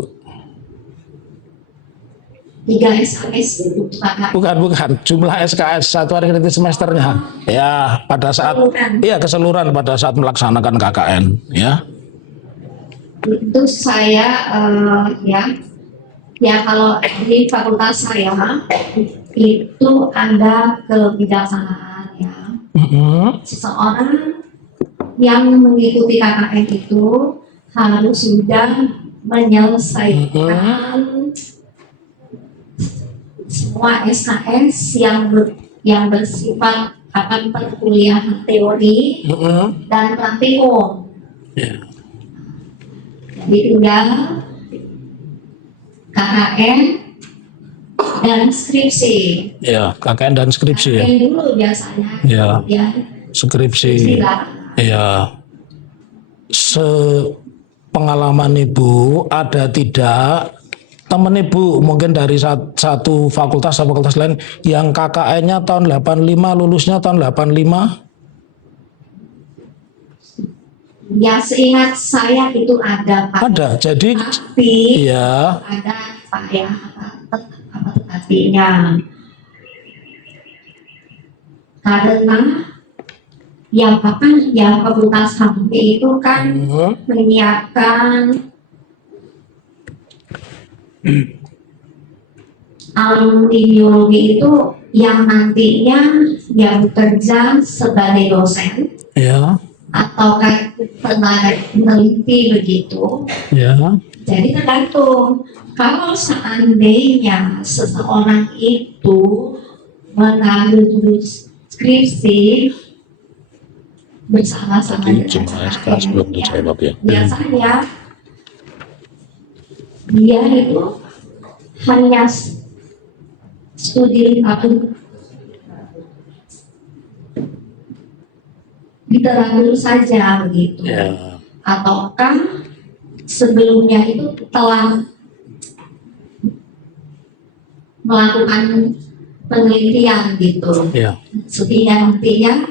3 SKS untuk kakak. Bukan. Jumlah SKS satuan kritis semesternya. Ya, pada saat keseluruhan pada saat melaksanakan KKN, ya. Itu saya ya kalau di fakultas saya itu ada kebijaksanaan ya. Seseorang yang mengikuti KKN itu harus sudah menyelesaikan semua SKS yang bersifat perkuliahan teori dan praktikum. Ya. Jadi tinggal KKN dan skripsi. Ya, KKN dan skripsi ya. KKN dulu biasanya. Ya. Kemudian Skripsi. lah. Ya. Sepengalaman Ibu, ada tidak teman Ibu mungkin dari satu fakultas lain yang KKN-nya tahun 85, lulusnya tahun 85? Ya seingat saya itu ada Pak. Ada. Jadi Tapi ya, ada Pak ya tetapinya. Karena yang fakultas HMP itu kan menyiapkan alumni biologi itu yang nantinya yang bekerja sebagai dosen ya, atau kan tenaga peneliti begitu. ya. Jadi tergantung kalau seandainya seseorang itu mengambil jurus skripsi bersama-sama Tadi dengan cuma SKS belum dijawab ya. biasanya dia itu hanya studi literatur saja begitu, Ya. ataukah sebelumnya itu telah melakukan penelitian gitu. Ya. Sehingga nantinya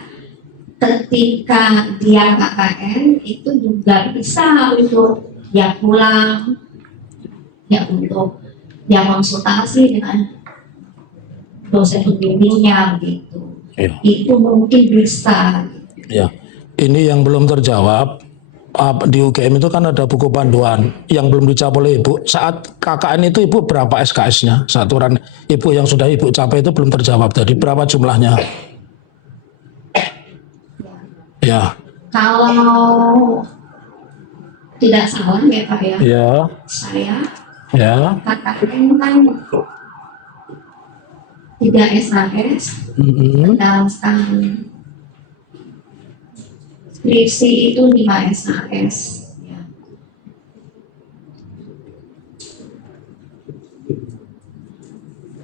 ketika dia KKN itu juga bisa untuk dia pulang, ya untuk dia konsultasi dengan dosen pembimbingnya gitu. Ya. Itu mungkin bisa. Ya, ini yang belum terjawab. Di UGM itu kan ada buku panduan yang belum dicapai oleh Ibu. Saat KKN itu Ibu berapa SKS-nya? Saturan Ibu yang sudah Ibu capai itu belum terjawab. Jadi berapa jumlahnya? Ya. Kalau tidak salah ya Pak ya, Ya. saya Ya. KKN kan 3 SKS, Mm-mm. sedangkan skripsi itu 5 SKS. Ya.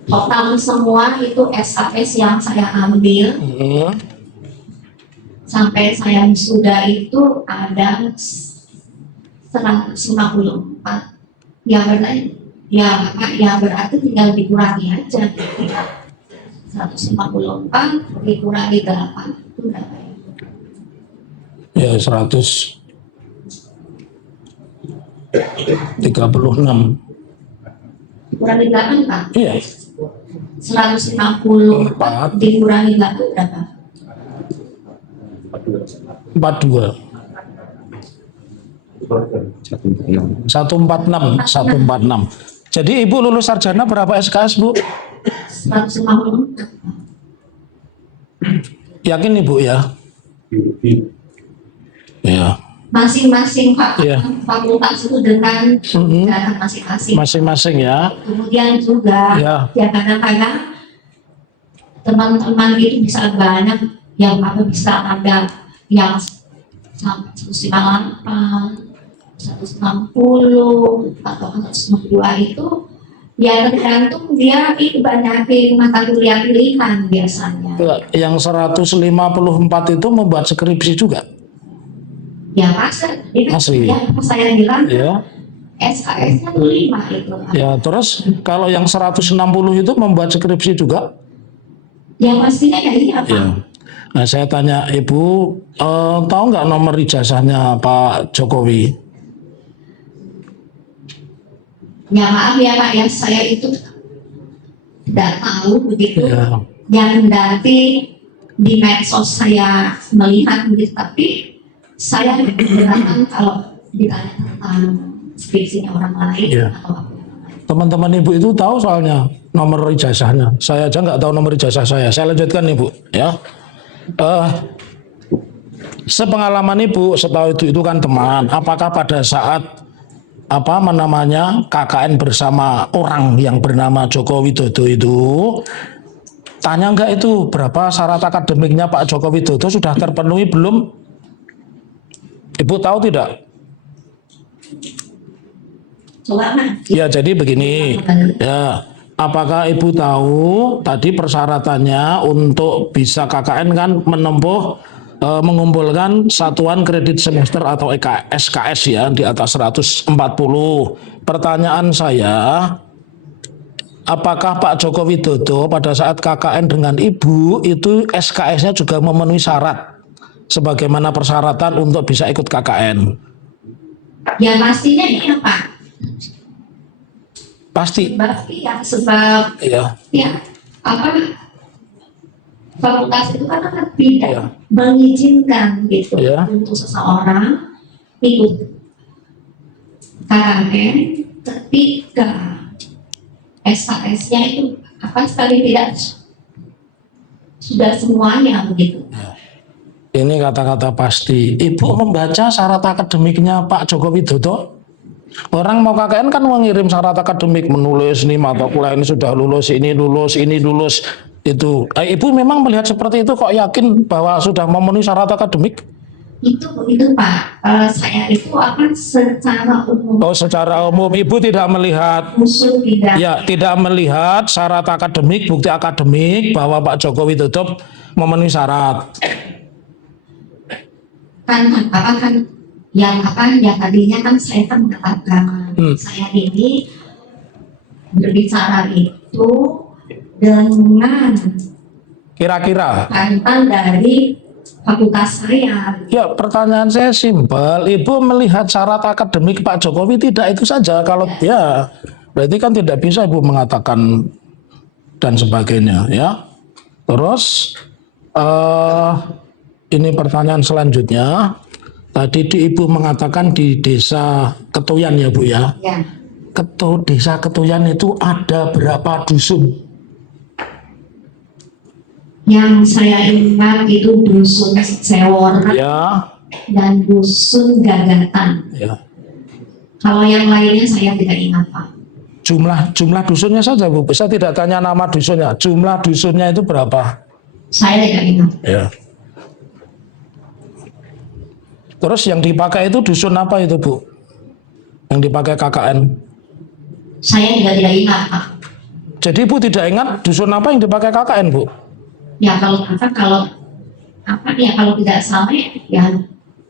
Total semua itu SKS yang saya ambil Mm-mm. sampai saya wisuda itu ada 154. Ya berarti ya berarti tinggal dikurangi aja. 154 dikurangi 8 itu berapa ya? Ya 136. Dikurangi 8 Pak. Iya. 154 dikurangi 8 berapa? 42. 146. Jadi Ibu lulus sarjana berapa SKS, Bu? 154. Yakin Ibu ya? Ya. Masing-masing Iya. fakultas itu dengan Mhm. data masing-masing. Masing-masing ya. Kemudian juga Ya. ya kadang-kadang teman-teman itu bisa banyak yang bisa ada yang sampai 158, 160 atau 162 itu ya tergantung dia itu banyakin mata kuliah pilihan biasanya. Yang 154 itu membuat skripsi juga. Ya masa itu Asli. yang saya bilang Ya. SKS-nya 5 itu. Ya, terus kalau yang 160 itu membuat skripsi juga? Ya pastinya ya iya Pak. Ya. Nah, saya tanya Ibu, tahu nggak nomor ijazahnya Pak Jokowi? Ya maaf ya Pak ya, saya itu tidak tahu begitu. Ya. Yang nanti di medsos saya melihat begitu, tapi saya berkeberatan kalau ditanya tentang skripsinya orang lain Ya. atau apa yang lain. Teman-teman Ibu itu tahu soalnya nomor ijazahnya. Saya aja nggak tahu nomor ijazah saya. Saya lanjutkan Ibu, ya. Sepengalaman Ibu, setahu itu kan teman. Apakah pada saat KKN bersama orang yang bernama Joko Widodo itu tanya nggak itu berapa syarat akademiknya Pak Joko Widodo sudah terpenuhi belum? Ibu tahu tidak? Coba Mas. Ya, jadi begini. Ya, apakah Ibu tahu tadi persyaratannya untuk bisa KKN kan menempuh mengumpulkan satuan kredit semester atau SKS ya di atas 140. Pertanyaan saya, apakah Pak Joko Widodo pada saat KKN dengan Ibu itu SKS-nya juga memenuhi syarat sebagaimana persyaratan untuk bisa ikut KKN? Ya pastinya ya Pak. Pasti. Sebab Ya. Fakultas itu kan tidak Ya. mengizinkan gitu Ya. untuk seseorang ikut KKN ketika SKS-nya itu sekali tidak sudah semuanya begitu. Ini kata-kata pasti. Ibu membaca syarat akademiknya Pak Joko Widodo. Orang mau KKN kan mengirim syarat akademik, menulis nih mata kuliah ini sudah lulus, ini lulus itu. Ibu memang melihat seperti itu kok yakin bahwa sudah memenuhi syarat akademik? Itu Pak, saya itu akan secara umum. Oh, secara umum Ibu tidak melihat. Usul tidak. Ya, tidak melihat syarat akademik, bukti akademik bahwa Pak Joko Widodo memenuhi syarat. Ya tadinya kan saya kan mengatakan saya ini berbicara itu dengan Kira-kira. mantan dari fakultas saya. Ya, pertanyaan saya simpel. Ibu melihat syarat akademik Pak Jokowi tidak itu saja. Kalau ya, berarti kan tidak bisa Ibu mengatakan dan sebagainya, ya. Terus ini pertanyaan selanjutnya. Tadi Ibu mengatakan di desa Ketuyan ya Bu ya. Ya, Desa Ketuyan itu ada berapa dusun? yang saya ingat itu dusun Sewor Ya, dan dusun Gagatan. ya. Kalau yang lainnya saya tidak ingat, Pak. Jumlah dusunnya saja Bu. Saya tidak tanya nama dusunnya. Jumlah dusunnya itu berapa? Saya tidak ingat. Ya. Terus yang dipakai itu dusun apa itu Bu? Yang dipakai KKN? Saya juga tidak ingat, Pak. Jadi Bu tidak ingat dusun apa yang dipakai KKN Bu? Ya kalau tidak salah ya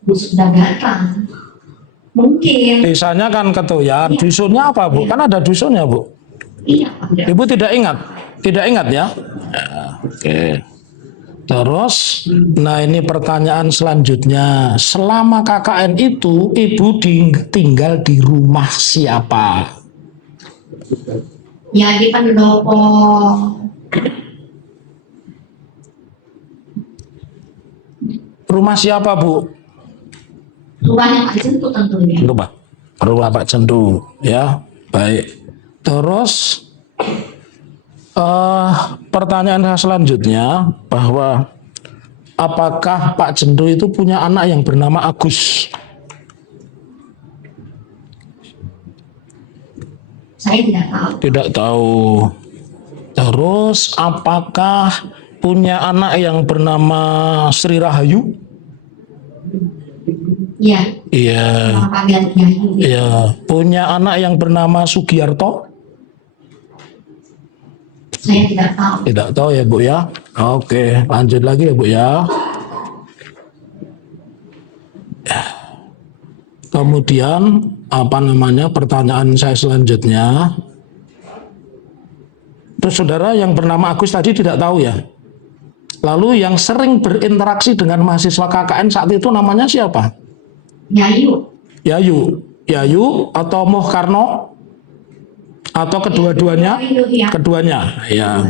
dusun Gagatan. Mungkin. Desanya kan Ketuyan. Dusunnya apa Bu? Kan ada dusunnya Bu. Iya, Pak. Ibu tidak ingat? Tidak ingat ya? Ya, oke. Terus, nah ini pertanyaan selanjutnya. Selama KKN itu, Ibu tinggal di rumah siapa? Ya di pendopo. Rumah siapa Bu? Rumahnya Pak Jentu tentunya. Rumah Pak Jentu, ya. Baik. Terus pertanyaan selanjutnya bahwa apakah Pak Jentu itu punya anak yang bernama Agus? Saya tidak tahu. Tidak tahu. Terus apakah punya anak yang bernama Sri Rahayu? Iya. Iya. Nama panggilannya itu. Iya. Punya anak yang bernama Sugiarto? Saya tidak tahu. Tidak tahu ya Bu ya. Oke, lanjut lagi ya Bu ya. Kemudian apa namanya pertanyaan saya selanjutnya. Terus saudara yang bernama Agus tadi tidak tahu ya. Lalu yang sering berinteraksi dengan mahasiswa KKN saat itu namanya siapa? Yayu. Yayu atau Moh Karno? Atau kedua-duanya? Ya. Keduanya, ya.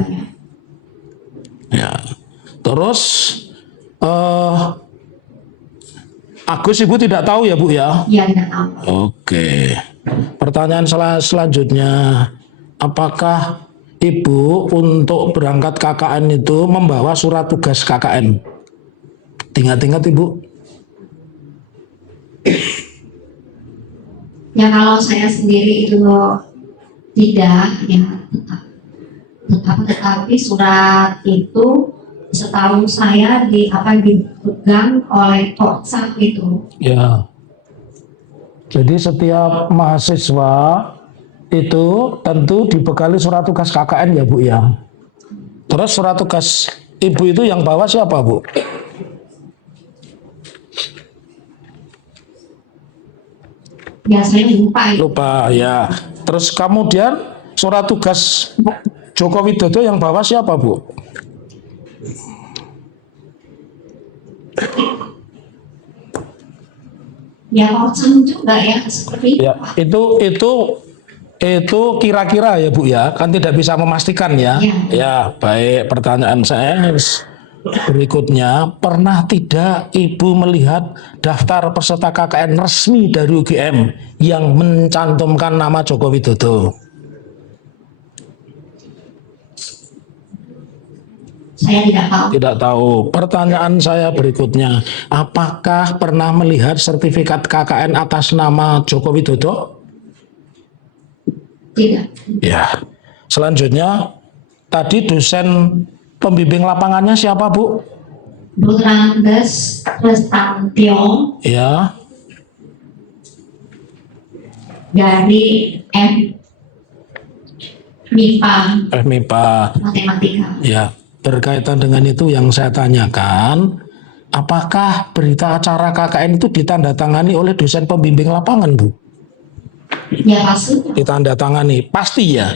Ya. Terus Agus Ibu tidak tahu ya Bu ya? Iya, tidak tahu. Oke. Pertanyaan selanjutnya, apakah Ibu untuk berangkat KKN itu membawa surat tugas KKN? Ingat-ingat Ibu? Ya kalau saya sendiri itu tidak, ya tetapi surat itu setahu saya dipegang oleh Toksat itu. Ya. Jadi setiap mahasiswa itu tentu dibekali surat tugas KKN ya Bu ya. Terus surat tugas Ibu itu yang bawa siapa Bu? Ya saya lupa itu. Lupa ya. Terus kemudian surat tugas Joko Widodo yang bawa siapa Bu? Ya Toksat juga ya seperti Ya, itu kira-kira ya Bu ya, kan tidak bisa memastikan ya. Ya. Ya, baik. Pertanyaan saya berikutnya, pernah tidak Ibu melihat daftar peserta KKN resmi dari UGM yang mencantumkan nama Joko Widodo? Saya tidak tahu. Tidak tahu. Pertanyaan saya berikutnya, apakah pernah melihat sertifikat KKN atas nama Joko Widodo? Tidak. Ya. Selanjutnya, tadi dosen pembimbing lapangannya siapa Bu? Bu Randes Restantio Ya. dari MIPA MIPA. Matematika. Ya. Berkaitan dengan itu yang saya tanyakan, apakah berita acara KKN itu ditandatangani oleh dosen pembimbing lapangan Bu? Ya pasti. Ditandatangani, pasti ya.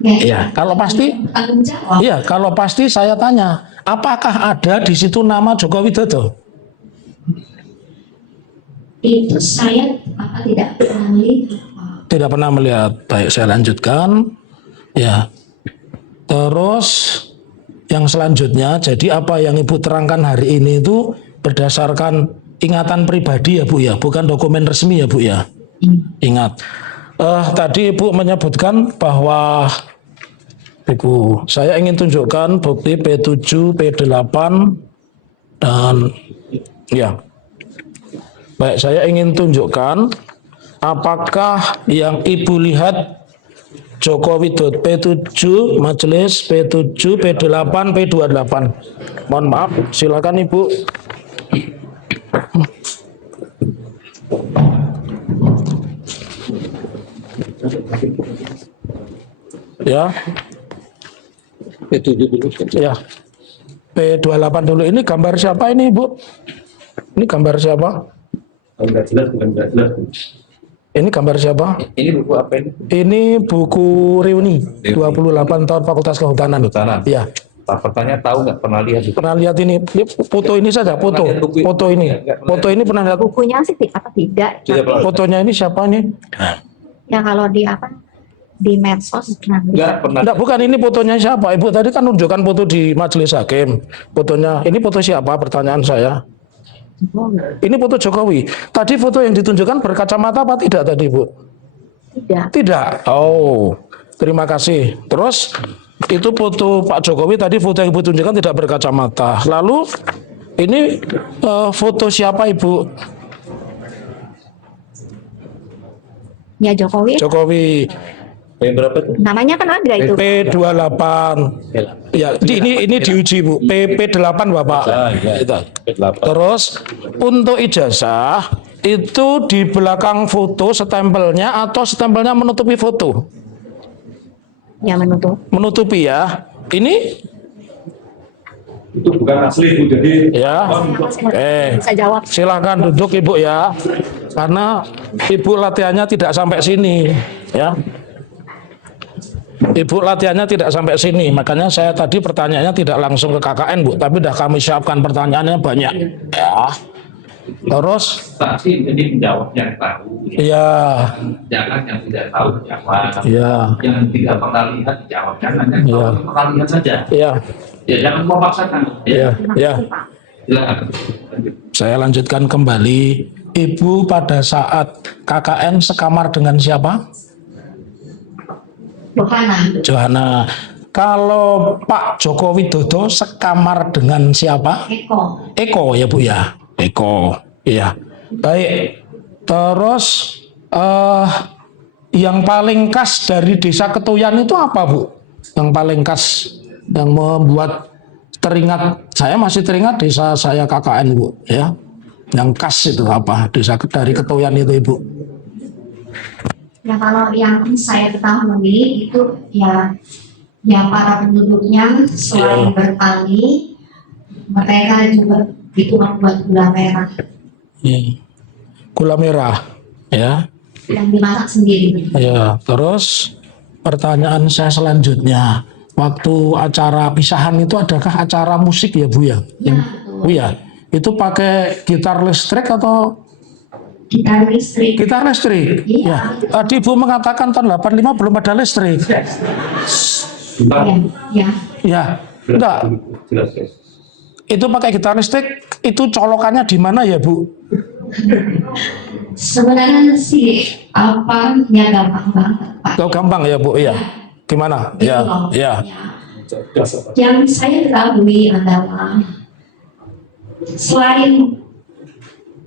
Iya, kalau pasti, tanggung jawab. iya, kalau pasti saya tanya, apakah ada di situ nama Joko Widodo? Itu saya tidak pernah melihat. Tidak pernah melihat. Baik, saya lanjutkan. Ya. Terus yang selanjutnya, jadi apa yang Ibu terangkan hari ini itu berdasarkan ingatan pribadi ya Bu ya, bukan dokumen resmi ya Bu ya. Ingat. Tadi Ibu menyebutkan bahwa Ibu, saya ingin tunjukkan bukti P7, P8 dan ya. Baik, saya ingin tunjukkan apakah yang Ibu lihat Joko Widodo P7, majelis P7, P8, P28. Mohon maaf, silakan Ibu. Ya. P7 dulu. Ya. P28 dulu. Ini gambar siapa ini, Bu? Ini gambar siapa? Enggak jelas, bukan enggak jelas. Ini gambar siapa? Ini buku apa ini? Ini buku reuni 28 tahun Fakultas Kehutanan. Kehutanan. Iya. Pak pertanyaan tahu nggak pernah lihat itu? Pernah lihat ini foto ini saja, foto. Pernah lihat buku ini? Foto ini. Nggak pernah Foto ini pernah lihat. Bukunya sih tidak. Tidak Tapi pernah. Fotonya ini siapa ini? ya kalau di apa di medsos nanti. Enggak pernah. Enggak, bukan ini fotonya siapa? Ibu tadi kan nunjukkan foto di majelis hakim. Fotonya, ini foto siapa? Pertanyaan saya. Ini foto Jokowi. Tadi foto yang ditunjukkan berkacamata apa tidak tadi, Bu? Tidak. Tidak. Oh, terima kasih. Terus itu foto Pak Jokowi tadi, foto yang Ibu tunjukkan tidak berkacamata. Lalu ini foto siapa, Ibu? Ya Jokowi. Jokowi. Yang berapa tuh? Namanya kan ada itu. P28. Ya, ini diuji, Bu. P8 Bapak. Itu. Terus untuk ijazah itu di belakang foto stempelnya atau stempelnya menutupi foto? Ya menutup. Menutupi ya. Ini Itu bukan asli Bu, jadi ya. Bisa jawab. Silakan duduk Ibu ya. Karena Ibu latihannya tidak sampai sini ya. Ibu latihannya tidak sampai sini, makanya saya tadi pertanyaannya tidak langsung ke KKN Bu, tapi sudah kami siapkan pertanyaannya banyak ya. Terus Saksi jadi menjawab yang tahu. ya, Jangan yang tidak tahu jawab. ya, Yang tidak pernah lihat jawab. Jangan yang Ya. tahu pernah lihat saja. ya, Ya jangan memaksakan. ya, ya. Silakan. Saya lanjutkan kembali. Ibu pada saat KKN sekamar dengan siapa? Yohana, Johana. Kalau Pak Joko Widodo sekamar dengan siapa? Eko, Eko ya Bu ya. Eko. Iya. Baik. Terus yang paling khas dari Desa Ketuyan itu apa Bu? Yang paling khas yang membuat teringat, saya masih teringat desa saya KKN Bu ya. Yang khas itu apa? Desa dari Ketuyan itu Ibu. ya kalau yang saya ketahui itu ya para penduduknya selain bertani, mereka juga itu membuat gula merah Iya. Gula merah ya. yang dimasak sendiri. Ya, terus pertanyaan saya selanjutnya, waktu acara pisahan itu adakah acara musik ya Bu ya? Bu ya, itu pakai gitar listrik atau Gitar listrik. gitar listrik? Iya. Ya. Tadi Bu mengatakan tahun 85 belum ada listrik. Ya, Ya, enggak. Jelas ya. Itu pakai gitar listrik, itu colokannya di mana ya Bu? sebenarnya sih ya gampang banget Pak. Oh, gampang ya Bu, iya. Gimana? Gitu Ya, loh. ya. Yang saya ketahui adalah selain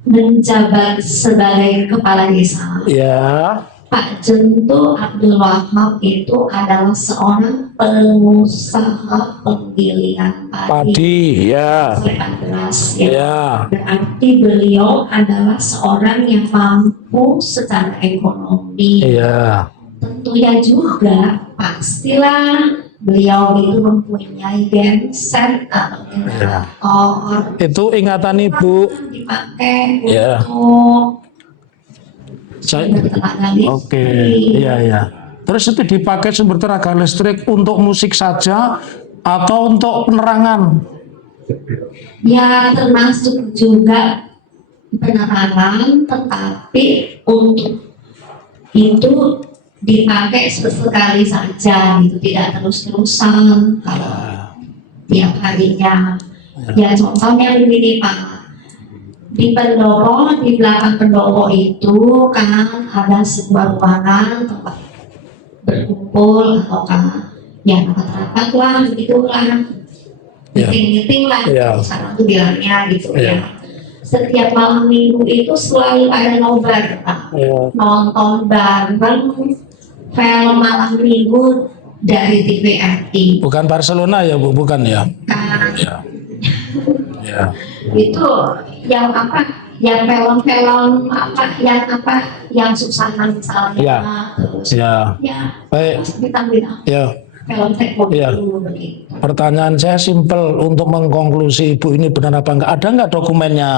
menjabat sebagai kepala desa, Ya, Pak Jento Abdul Wahab itu adalah seorang pengusaha penggilingan padi. padi, ya. Selepan beras, ya. Ya, Berarti beliau adalah seorang yang mampu secara ekonomi. iya. Tentunya juga pastilah beliau itu mempunyai genset atau generator Itu ingatan Ibu. dipakai Ya. untuk Saya tenaga listrik. Oke, iya ya. Terus itu dipakai sumber tenaga listrik untuk musik saja atau untuk penerangan? Ya termasuk juga penerangan, tetapi untuk itu dipakai sesekali saja gitu, tidak terus-terusan kalau tiap harinya. Ya contohnya begini Pak, di pendopo, di belakang pendopo itu kan ada sebuah ruangan tempat berkumpul atau kan ya rapat-rapat lah begitulah, Ya. meeting-meeting lah Ya. sekarang tuh bilangnya gitu Ya. ya. Setiap malam minggu itu selalu ada nobar Pak, Ya. nonton bareng film malam minggu dari TVRI Bukan Barcelona ya Bu, bukan ya? kan. Ya. Ya. Itu yang apa, yang film-film apa yang Susana misalnya, Ya. terus Ya. ya Baik. bintang-bintang Ya. film teknologi Ya. begitu. Pertanyaan saya simpel untuk mengkonklusi Ibu ini benar apa enggak? Ada enggak dokumennya?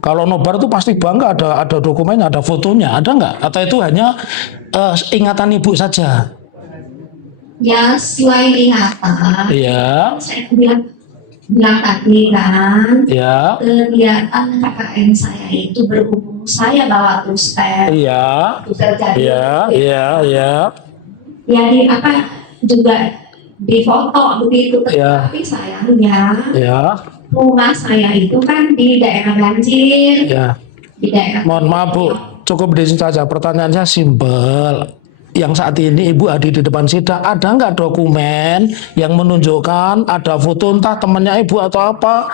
Kalau nobar itu pasti bangga ada dokumennya, ada fotonya, ada enggak? Atau itu hanya ingatan Ibu saja? Ya selain ingatan, Iya, saya bilang tadi kan, iya, kegiatan KKN saya itu berhubung saya bawa tuster iya, terjadi iya, iya, iya, ya di apa juga difoto begitu, Iya. tetapi sayangnya iya, rumah saya itu kan di daerah banjir, iya. di daerah. Mohon maaf Bu, cukup di sini saja. Pertanyaannya simpel. Yang saat ini Ibu hadir di depan sidang, ada nggak dokumen yang menunjukkan ada foto entah temannya Ibu atau apa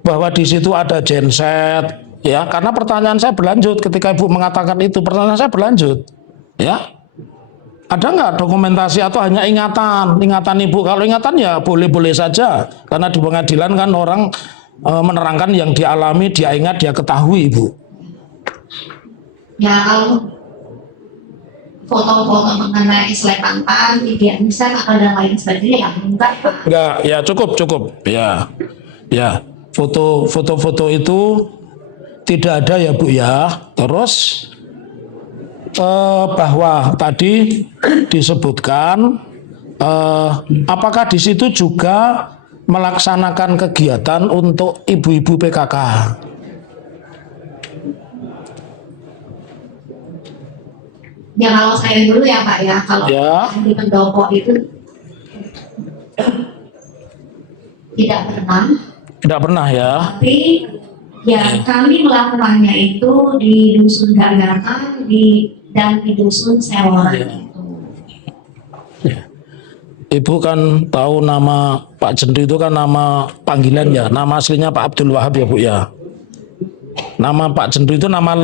bahwa di situ ada genset, ya? Karena pertanyaan saya berlanjut ketika Ibu mengatakan itu, pertanyaan saya berlanjut, ya? Ada nggak dokumentasi atau hanya ingatan Ibu? Kalau ingatan ya boleh-boleh saja, karena di pengadilan kan orang menerangkan yang dialami, dia ingat, dia ketahui Ibu. Ya kalau foto-foto mengenai selepantan, idealisme atau dan lain sebagainya ya enggak Pak. Enggak, ya cukup, ya, ya, foto-foto itu tidak ada ya Bu ya. Terus bahwa tadi disebutkan, apakah di situ juga melaksanakan kegiatan untuk ibu-ibu PKK? Ya kalau saya dulu ya Pak ya, kalau Ya. yang di pendopo itu tidak pernah, Tidak pernah ya. tapi ya kami melakukannya itu di dusun Gagakan dan di dusun Seworan Ya. itu. Ibu kan tahu nama Pak Jendu itu kan nama panggilan ya, nama aslinya Pak Abdul Wahab ya Bu ya. Nama Pak Jendu itu nama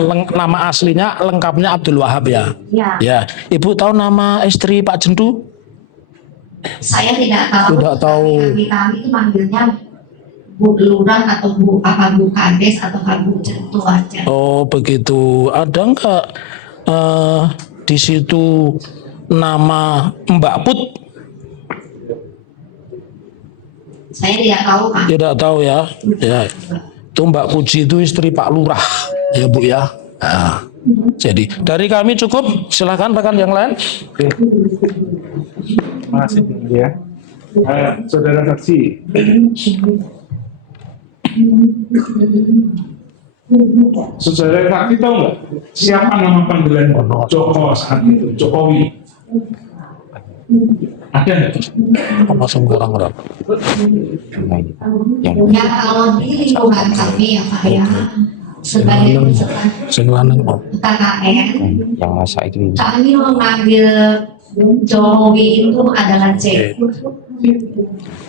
aslinya lengkapnya Abdul Wahab ya. Ya, Ya, Ibu tahu nama istri Pak Jendu? saya tidak tahu. Tidak tahu. Kami itu manggilnya Bu Lurah atau Bu Kades atau Bu Jentu aja. Oh begitu. Ada enggak di situ nama Mbak Put? Saya tidak tahu Pak. Tidak tahu ya. Ya. Itu Mbak Puji itu istri Pak Lurah ya Bu ya. Nah, jadi dari kami cukup. Silakan rekan yang lain. Terima kasih ya. Saudara saksi, saudara saksi tahu nggak siapa nama panggilan Joko saat itu? Jokowi. Ada nggak? Langsung orang-orang. Ya kalau di lingkungan kami ya Pak ya, sebagai peserta Sing lanang Pak. KKN, yang masa itu kami memanggil Jokowi itu adalah C.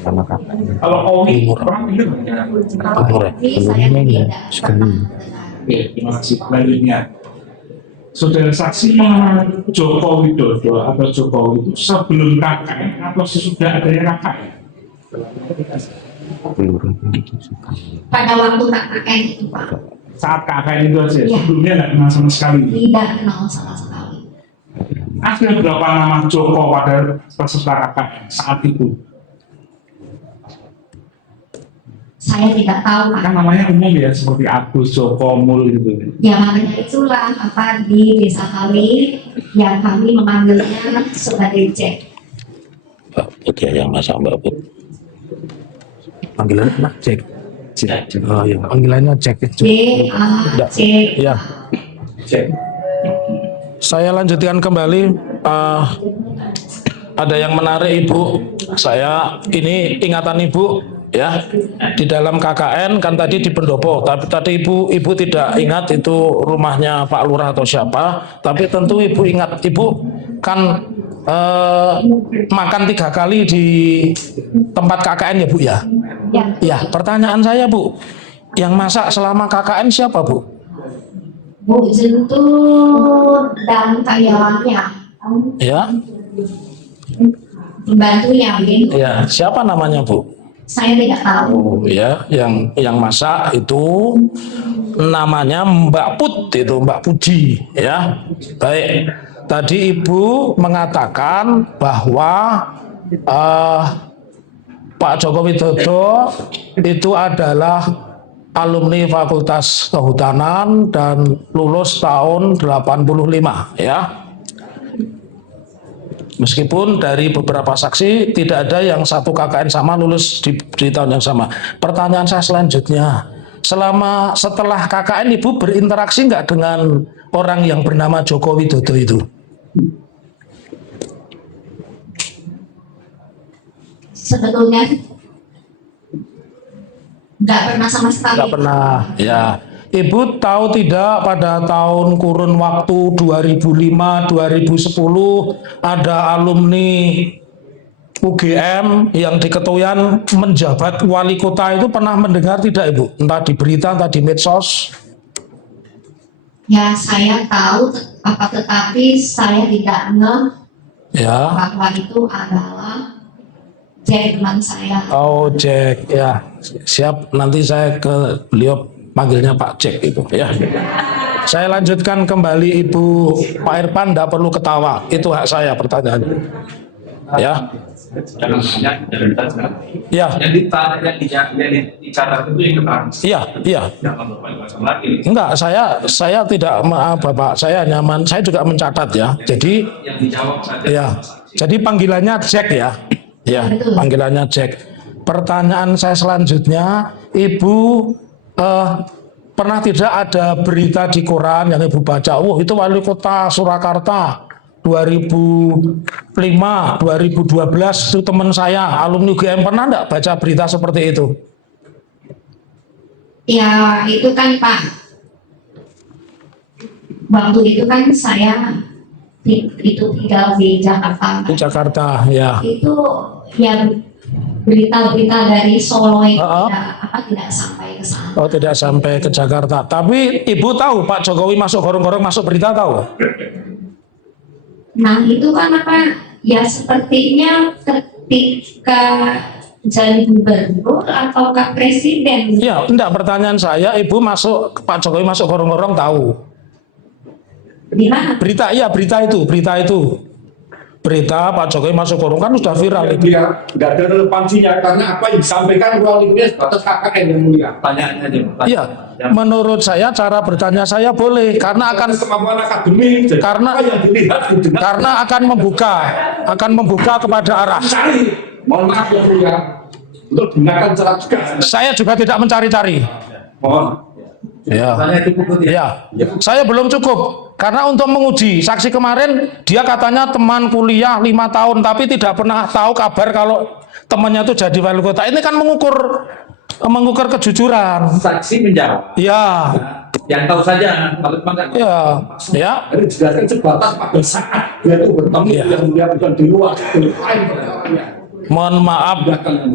sama kakak Kalau Owi pernah dengar nggak? Umur ya? Tapi saya tidak pernah mendengar. Oke, terima kasih. Selanjutnya, saudara saksi mengenal Joko Widodo atau Jokowi itu sebelum KKN atau sesudah adanya KKN? peluru itu suka Pada waktu KKN itu Pak, Saat KKN itu aja, Iya. sebelumnya nggak kenal sama sekali. tidak kenal sama sekali. Ada berapa nama Joko pada peserta KKN saat itu? saya tidak tahu Pak. Kan namanya umum ya, seperti Agus, Joko, Mul gitu. Ya makanya itulah apa di desa kami yang kami memanggilnya sebagai Jack. Mbak Put ya yang masak Mbak Put. Panggilannya apa? Cek. Oh iya, panggilannya cek. J A C. Ya. Cek. Saya lanjutkan kembali. Ada yang menarik Ibu. Saya ini ingatan Ibu ya di dalam KKN kan tadi di Pendopo. Tapi tadi Ibu tidak ingat itu rumahnya Pak Lurah atau siapa. Tapi tentu Ibu ingat. Ibu kan makan 3 kali di tempat KKN ya Bu ya. Ya. Ya, pertanyaan saya Bu, yang masak selama KKN siapa Bu? Bu Jentut dan karyawannya, Ya, pembantunya mungkin. ya, siapa namanya Bu? Saya tidak tahu. Oh ya, yang masak itu namanya Mbak Put, itu Mbak Puji ya. Baik, tadi Ibu mengatakan bahwa Pak Joko Widodo itu adalah alumni Fakultas Kehutanan dan lulus tahun 85 ya. Meskipun dari beberapa saksi tidak ada yang satu KKN sama lulus di tahun yang sama. Pertanyaan saya selanjutnya, setelah KKN Ibu berinteraksi nggak dengan orang yang bernama Joko Widodo itu? Sebetulnya nggak pernah sama sekali. Nggak pernah, ya. Ibu tahu tidak pada tahun kurun waktu 2005-2010 ada alumni UGM yang di Ketuyan menjabat wali kota itu pernah mendengar tidak Ibu? Entah di berita, entah di medsos? Ya saya tahu, tetapi saya tidak ngeh Ya. bahwa itu adalah Jack teman saya. Oh Jack, ya siap. Nanti saya ke beliau panggilnya Pak Jack itu ya. Saya lanjutkan kembali Ibu Pak Irfan, tidak perlu ketawa. Itu hak saya pertanyaan. Ya. Jangan banyak identitas kan. Ya. Yang dicatat itu yang keterangan. Iya, iya. Jangan lupa lagi. Enggak, saya tidak maaf Bapak, saya nyaman. Saya juga mencatat ya. Jadi Yang dijawab saja. ya. Jadi panggilannya Jack ya. Ya, panggilannya Jack. Pertanyaan saya selanjutnya, Ibu pernah tidak ada berita di koran yang Ibu baca, itu wali kota Surakarta 2005, 2012 itu teman saya, alumni UGM, pernah enggak baca berita seperti itu? Ya itu kan Pak, waktu itu kan saya itu tinggal di Jakarta. Di Jakarta, ya. Itu yang berita-berita dari Solo itu Uh-uh. tidak sampai ke sana. Oh, tidak sampai ke Jakarta. Tapi Ibu tahu Pak Jokowi masuk gorong-gorong masuk berita tahu? Nah itu kan ya sepertinya ketika jadi gubernur atau ke presiden. Ya, enggak, pertanyaan saya, Ibu masuk, Pak Jokowi masuk gorong-gorong tahu? Di mana? Berita, iya berita itu. Berita Pak Jokowi masuk gorong kan sudah viral itu. Dia nggak ada relevansinya karena apa yang disampaikan ruang lingkup batas KKN yang mulia. Pertanyaannya aja. Iya, menurut saya cara bertanya saya boleh karena akan Kemampuan akademik. Jadi Karena- apa yang dilihat didengar. karena akan membuka kepada arah. Cari, mohon maaf ya mulia, untuk gunakan cara tegas. Saya juga tidak mencari-cari. Mohon. Ya. Pertanyaan itu cukup ya. Ya, saya belum cukup karena untuk menguji saksi kemarin dia katanya teman kuliah 5 tahun tapi tidak pernah tahu kabar kalau temannya itu jadi wali kota. Ini kan mengukur kejujuran. Saksi menjawab. Ya, Yang tahu saja. Kalau memang nggak- ya, ya. Ini dijelaskan sebatas pada saat dia itu bertemu Iya. yang mulia bukan di luar. Di lain perkaranya. Mohon maaf,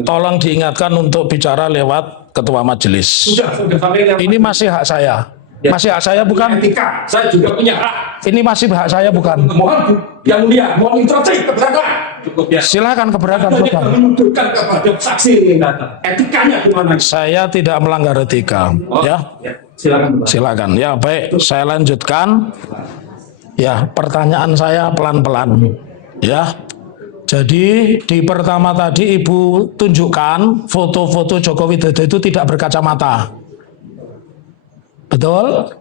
tolong diingatkan untuk bicara lewat ketua majelis. Sudah sampai yang Ini masih hak saya. Masih hak saya bukan? etika. Saya juga punya hak. Ini masih hak saya bukan? Mohon yang mulia, mohon introspeksi keberatan. cukup ya. Silakan keberatan Ini bukan? menunjukkan kepada saksi ini. Etikanya gimana? Saya tidak melanggar etika, ya. Ya, silakan. Pak. Silakan. Ya, baik, saya lanjutkan. Ya, pertanyaan saya pelan-pelan. Ya. Jadi di pertama tadi Ibu tunjukkan foto-foto Joko Widodo itu tidak berkacamata. Betul?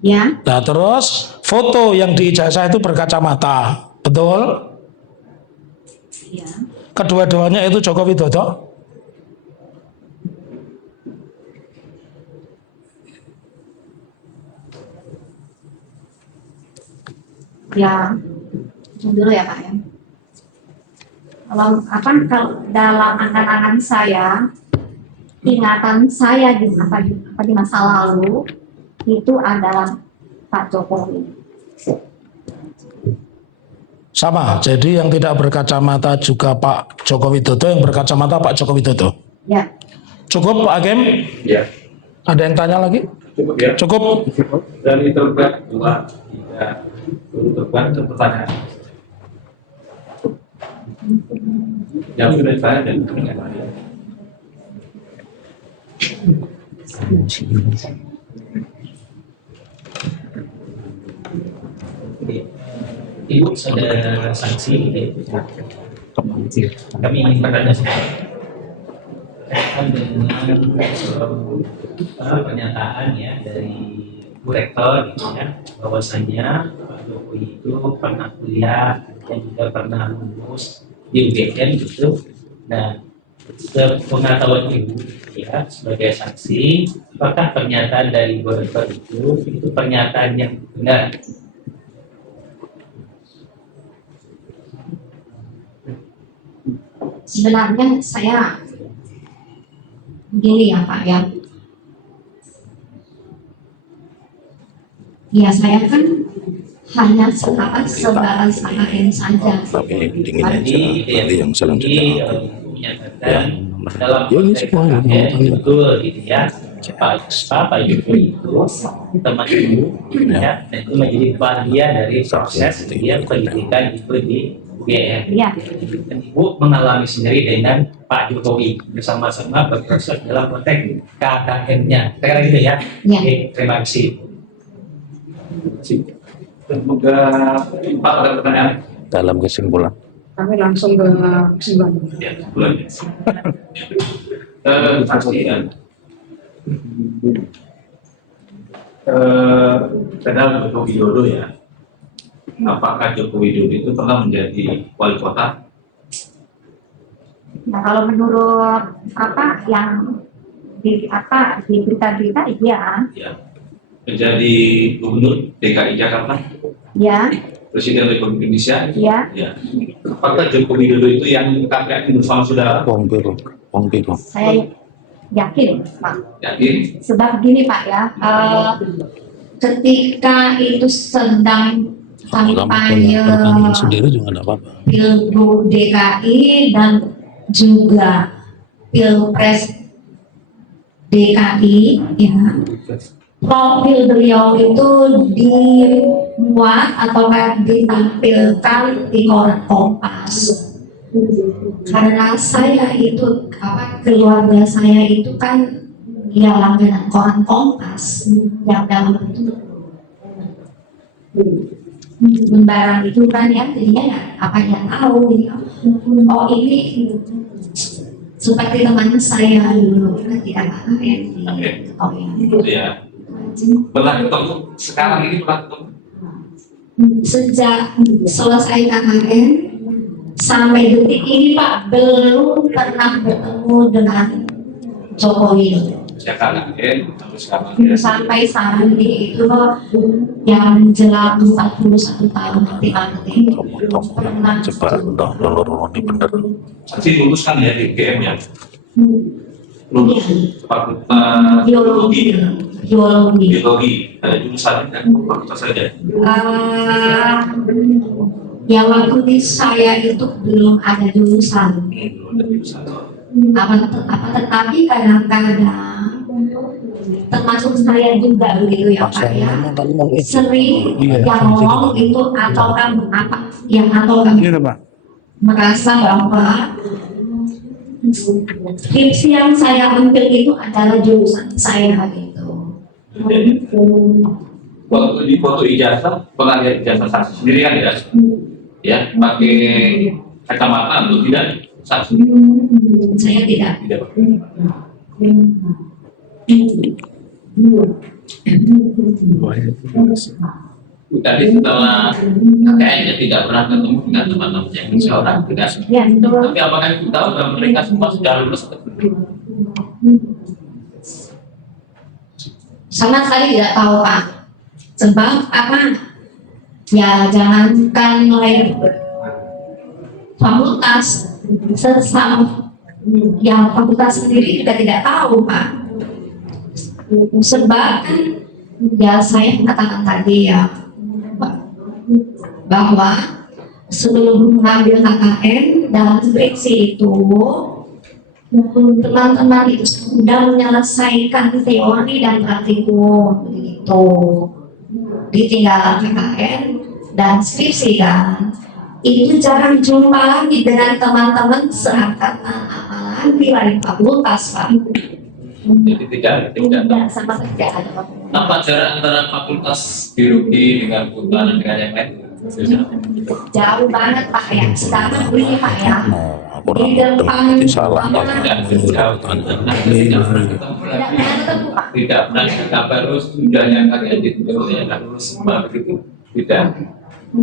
Ya, Nah terus foto yang di ijazah itu berkacamata. Betul? ya. Kedua-duanya itu Joko Widodo. Ya, dulu ya Pak ya. Kalau dalam angan-angan saya, ingatan saya di masa lalu itu adalah Pak Jokowi. Sama, jadi yang tidak berkacamata juga Pak Joko Widodo, yang berkacamata Pak Joko Widodo. Ya, Cukup Pak Hakim? Ya, Ada yang tanya lagi? cukup ya. Cukup? Dari tergugat 2, 3, tergugat itu pertanyaan. Yang sudah ditanya dan pertanyaan. Ibu ada sanksi kami ingin bertanya dengan pernyataan ya dari Bu Rektor gitu ya, bahwasanya Pak Jokowi itu pernah kuliah dan juga pernah lulus di UGM gitu. Nah, sepengetahuan Ibu ya sebagai saksi, apakah pernyataan dari Bu Rektor itu pernyataan yang benar? sebenarnya saya begini ya Pak ya. Ya saya kan hanya sebatas AHN saja. Tapi dingin aja. Tadi Nanti yang selanjutnya. menyatakan dalam konteks AHN betul gitu ya, Pak Jokowi itu teman Ibu ya, dan itu menjadi bagian dari proses dia pendidikan Ibu di UGM. Ya, Dan Ibu mengalami sendiri dengan Pak Jokowi bersama-sama berproses dalam konteks KKN-nya. Kira gitu ya. ya. Oke, terima kasih. Semoga Pak ada pertanyaan. Dalam kesimpulan. Kami langsung ke kesimpulan. Ya, bulan. Pastikan. Padahal Joko Widodo ya. Apakah Joko Widodo itu pernah menjadi wali kota? Nah kalau menurut yang di berita-berita iya, Ya. Menjadi gubernur DKI Jakarta, ya, Presiden Republik Indonesia. ya. Ya. Apakah Joko Widodo itu yang KKN bersama saudara? Wong biru. Wong biru. Saya yakin Pak. Yakin? Sebab gini Pak ya, ketika itu sedang Kamu kampanye pertanyaan sendiri juga tidak apa-apa. Pilgub DKI dan juga Pilpres DKI, ya, profil beliau itu dimuat atau ditampilkan di koran Kompas. Karena saya itu keluarga saya itu kan ya langganan koran Kompas yang dalam bentuk lembaran itu kan ya, jadinya ya yang tahu gitu. Oh ini seperti teman saya dulu kan tidak apa ya oh Ya. Pernah ketemu? Sekarang ini pernah ketemu? sejak selesai KKN sampai detik ini Pak belum pernah bertemu dengan Jokowi. Sejak KKN sampai sekarang. Ya. Sampai saat ini itu yang menjelang 41 tahun nanti pernah. Coba dong, ini benar. Saksi lulus kan ya di UGM ya? Lulus Fakultas Biologi. Biologi. Ada jurusan kan? Fakultas saja. Yang waktu saya itu belum ada jurusan. Belum ada jurusan. Tetapi kadang-kadang termasuk saya juga begitu ya Pak ya, sering yang ngomong itu atau merasa bahwa skripsi yang saya ambil itu adalah jurusan saya gitu. Waktu di foto ijazah, pernah lihat ijazah saksi sendiri kan ya? Ya, pakai kacamata atau tidak saksi? Saya tidak. Tidak. Tadi setelah kakeknya tidak pernah ketemu dengan teman-teman yang seorang tidak. Ya, betul. Tapi apakah ibu tahu bahwa mereka semua sudah lulus? Sama sekali tidak tahu Pak. Sebab apa? Ya jangankan mulai fakultas, sesama yang fakultas sendiri juga tidak tahu Pak. Sebab kan ya saya katakan tadi ya bahwa sebelum mengambil KKN dalam skripsi itu teman-teman itu sudah menyelesaikan teori dan praktikum begitu, ditinggal KKN dan skripsi kan itu jarang jumpa lagi dengan teman-teman seangkatan apalagi di lain fakultas Pak. Jadi tidak Sama saja ada apa jarak antara fakultas biologi dengan kehutanan dengan yang lain? jauh banget Pak ya. Sekarang ini Pak ya Aku di depan salah. Tidak pernah kabar sudah yang kakek itu yang lulus semua begitu. Tidak.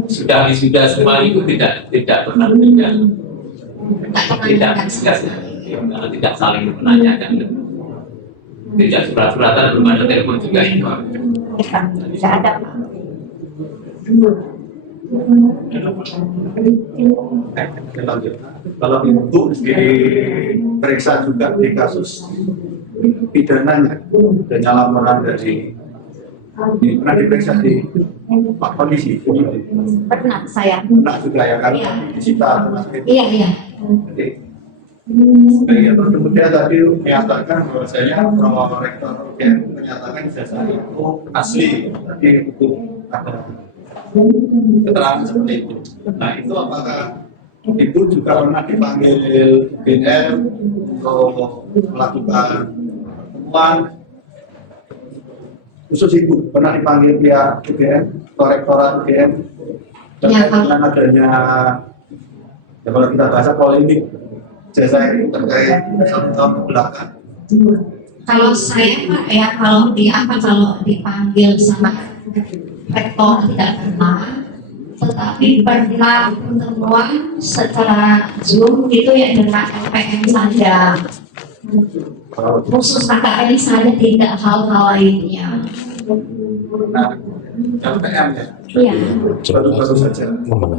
Sudah semua itu tidak pernah tidak saling menanyakan. Tidak surat-suratan, belum ada telepon juga ini. tidak ada Pak. Kalau itu diperiksa juga di kasus pidananya dan laporan dari ini pernah diperiksa di Pak Polisi Pernah saya. pernah juga ya kan Iya. disita Iya. jadi terus kemudian tadi menyatakan bahwasanya Prorektor UGM menyatakan ijazah itu asli tadi untuk ada keterangan seperti itu. Nah itu apakah Ibu juga pernah dipanggil BNL untuk melakukan pertemuan khusus Ibu pernah dipanggil pihak UGM, Rektorat UGM terkait dengan adanya ya kalau kita bahasa polemik jasa ini terkait 1 tahun belakang. Kalau saya Pak ya kalau dipanggil sama rektor tidak pernah, tetapi pernah pertemuan secara Zoom itu ya dengan LPM saja, khusus KKN saja, tidak hal-hal lainnya. Nah, LPM ya, Iya, baru saja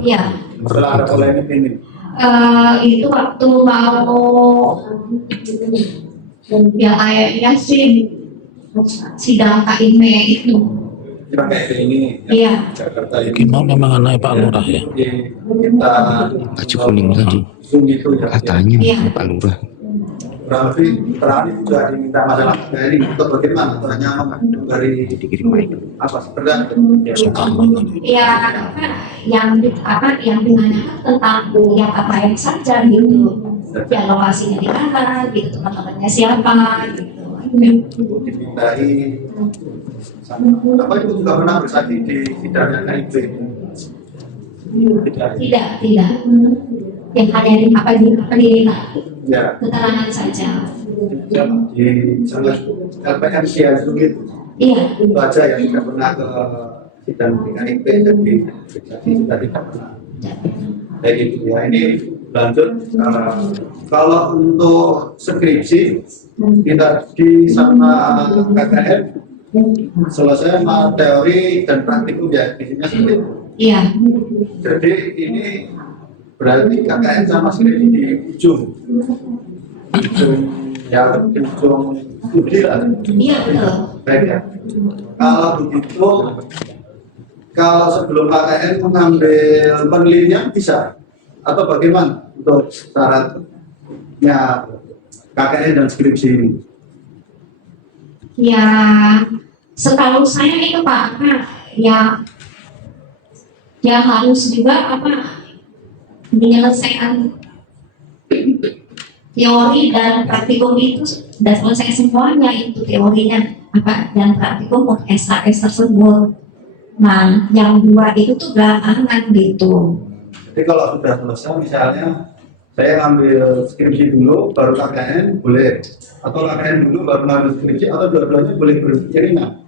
iya. setelah ada polemik ini. Itu waktu mau ya kayaknya sih sidang KIM itu. Kita kayak ini Iya. Jakarta ini Kino memang anaknya Pak Lurah ya. kita baju kuning tadi Zoom itu ya. katanya Iya. Pak Lurah. Kurang lebih terakhir juga diminta masalah kayak ini untuk bagaimana atau hanya dari Dikirim mic. apa sebenarnya ya, Soekarno tadi. Ya, yang dinanyakan tentang yang apa yang saja gitu, ya lokasinya di mana, gitu teman-temannya siapa, gitu. dimintai apa itu juga pernah bersaksi di sidangnya KIP Tidak. Yang hanya di ya keterangan saja. di sangat LPM ya gitu Iya. itu aja yang tidak pernah ke sidang di KIP jadi bersaksi sudah tidak pernah kayak gitu ya. Ini lanjut kalau untuk skripsi kita di sama KKN selesai teori dan praktikum ya isinya seperti itu. Iya. Jadi ini berarti KKN sama skripsi di ujung ya di ujung studi lah. Iya betul. Baik ya. Kalau begitu kalau sebelum KKN mengambil penelitian bisa atau bagaimana untuk syaratnya KKN dan skripsi ini? Ya, setahu saya itu Pak, ya harus juga menyelesaikan teori dan praktikum itu sudah selesai semuanya, itu teorinya dan praktikum untuk SKS tersebut. Nah, yang dua itu tuh belakangan gitu. Jadi kalau sudah selesai, misalnya saya ngambil skripsi dulu, baru KKN boleh, atau KKN dulu baru ngambil skripsi, atau dua-duanya boleh beriringan.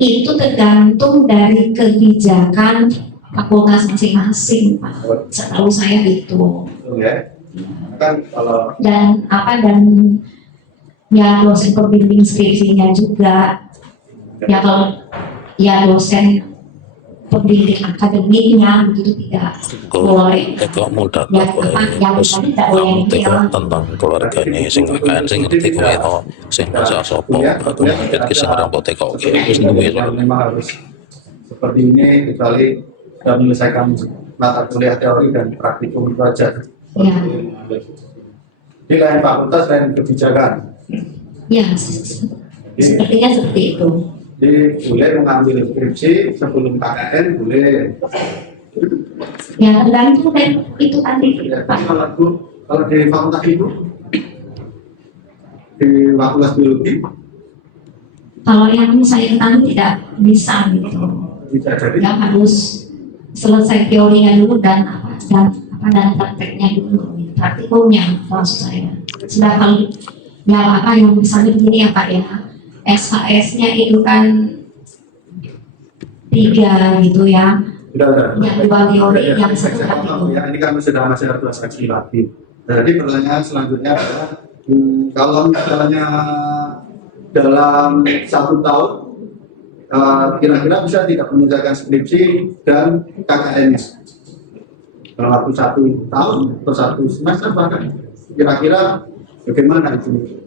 Itu tergantung dari kebijakan fakultas masing-masing, Pak. Setahu saya itu. Betul ya? Kan kalau Dan ya dosen pembimbing skripsinya juga, ya kalau ya dosen pembimbing akademiknya begitu tidak boleh. Teko muda Ya apa yang terus tadi tidak boleh teko bilang. tentang keluarganya sing kakak sing ngerti kowe to sing bahasa sapa aku ngepet ki sing ora kok teko oke wis duwe yang memang harus seperti ini, kecuali sudah menyelesaikan mata kuliah teori dan praktikum itu aja. Ya. Di lain fakultas, lain kebijakan. Ya, sepertinya seperti itu. Jadi boleh mengambil skripsi sebelum KKN, boleh. Ya tergantung dari itu tadi, Ya, Pak. kalau di fakultas itu, di fakultas biologi, Kalau yang saya ketahui tidak bisa gitu. bisa jadi Yang harus selesai teorinya dulu dan prakteknya dulu, praktikumnya maksud saya. Sedangkan ya yang misalnya begini ya Pak ya, SHS-nya itu kan 3 gitu ya. sudah. Yang 2 teori, Ya, yang 1 saya paham praktikum. ya, ini kan sudah masih ada 2 saksi lagi. Jadi pertanyaan selanjutnya adalah, kalau misalnya dalam 1 tahun, kira-kira bisa tidak menyelesaikan skripsi dan KKN dalam waktu 1 tahun atau 1 semester bahkan, kira-kira bagaimana itu?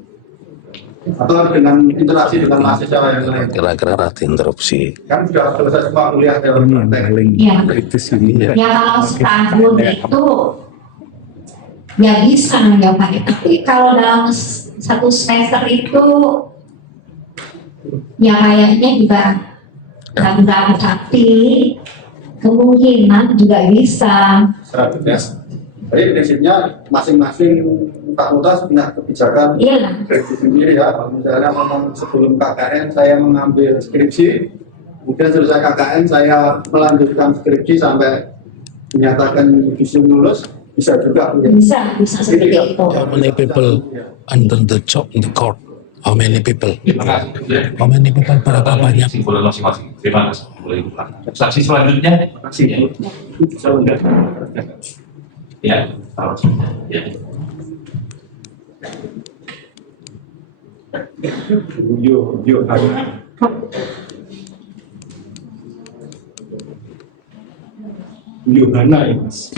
Atau dengan interaksi dengan mahasiswa yang lain? kira-kira rada interupsi Kan sudah selesai semua kuliah teori praktek. Ya. Ya kalau setahun itu ya bisa ya Pak. Tapi kalau dalam 1 semester itu ya kayaknya juga ragu-ragu, tapi kemungkinan juga bisa. Selanjutnya, jadi prinsipnya masing-masing fakultas punya kebijakan Iya. skripsi sendiri ya. Kalau misalnya ngomong sebelum KKN saya mengambil skripsi, kemudian selesai KKN saya melanjutkan skripsi sampai menyatakan bisa lulus, bisa juga. Bisa seperti itu. how many people under the job in the court how many people berapa banyak Kesimpulan masing-masing. Terima kasih. Boleh dibuka. Saksi selanjutnya. Saksi ya. Ya, taruh sini. Ya. Yuk, Yohana ya Mas.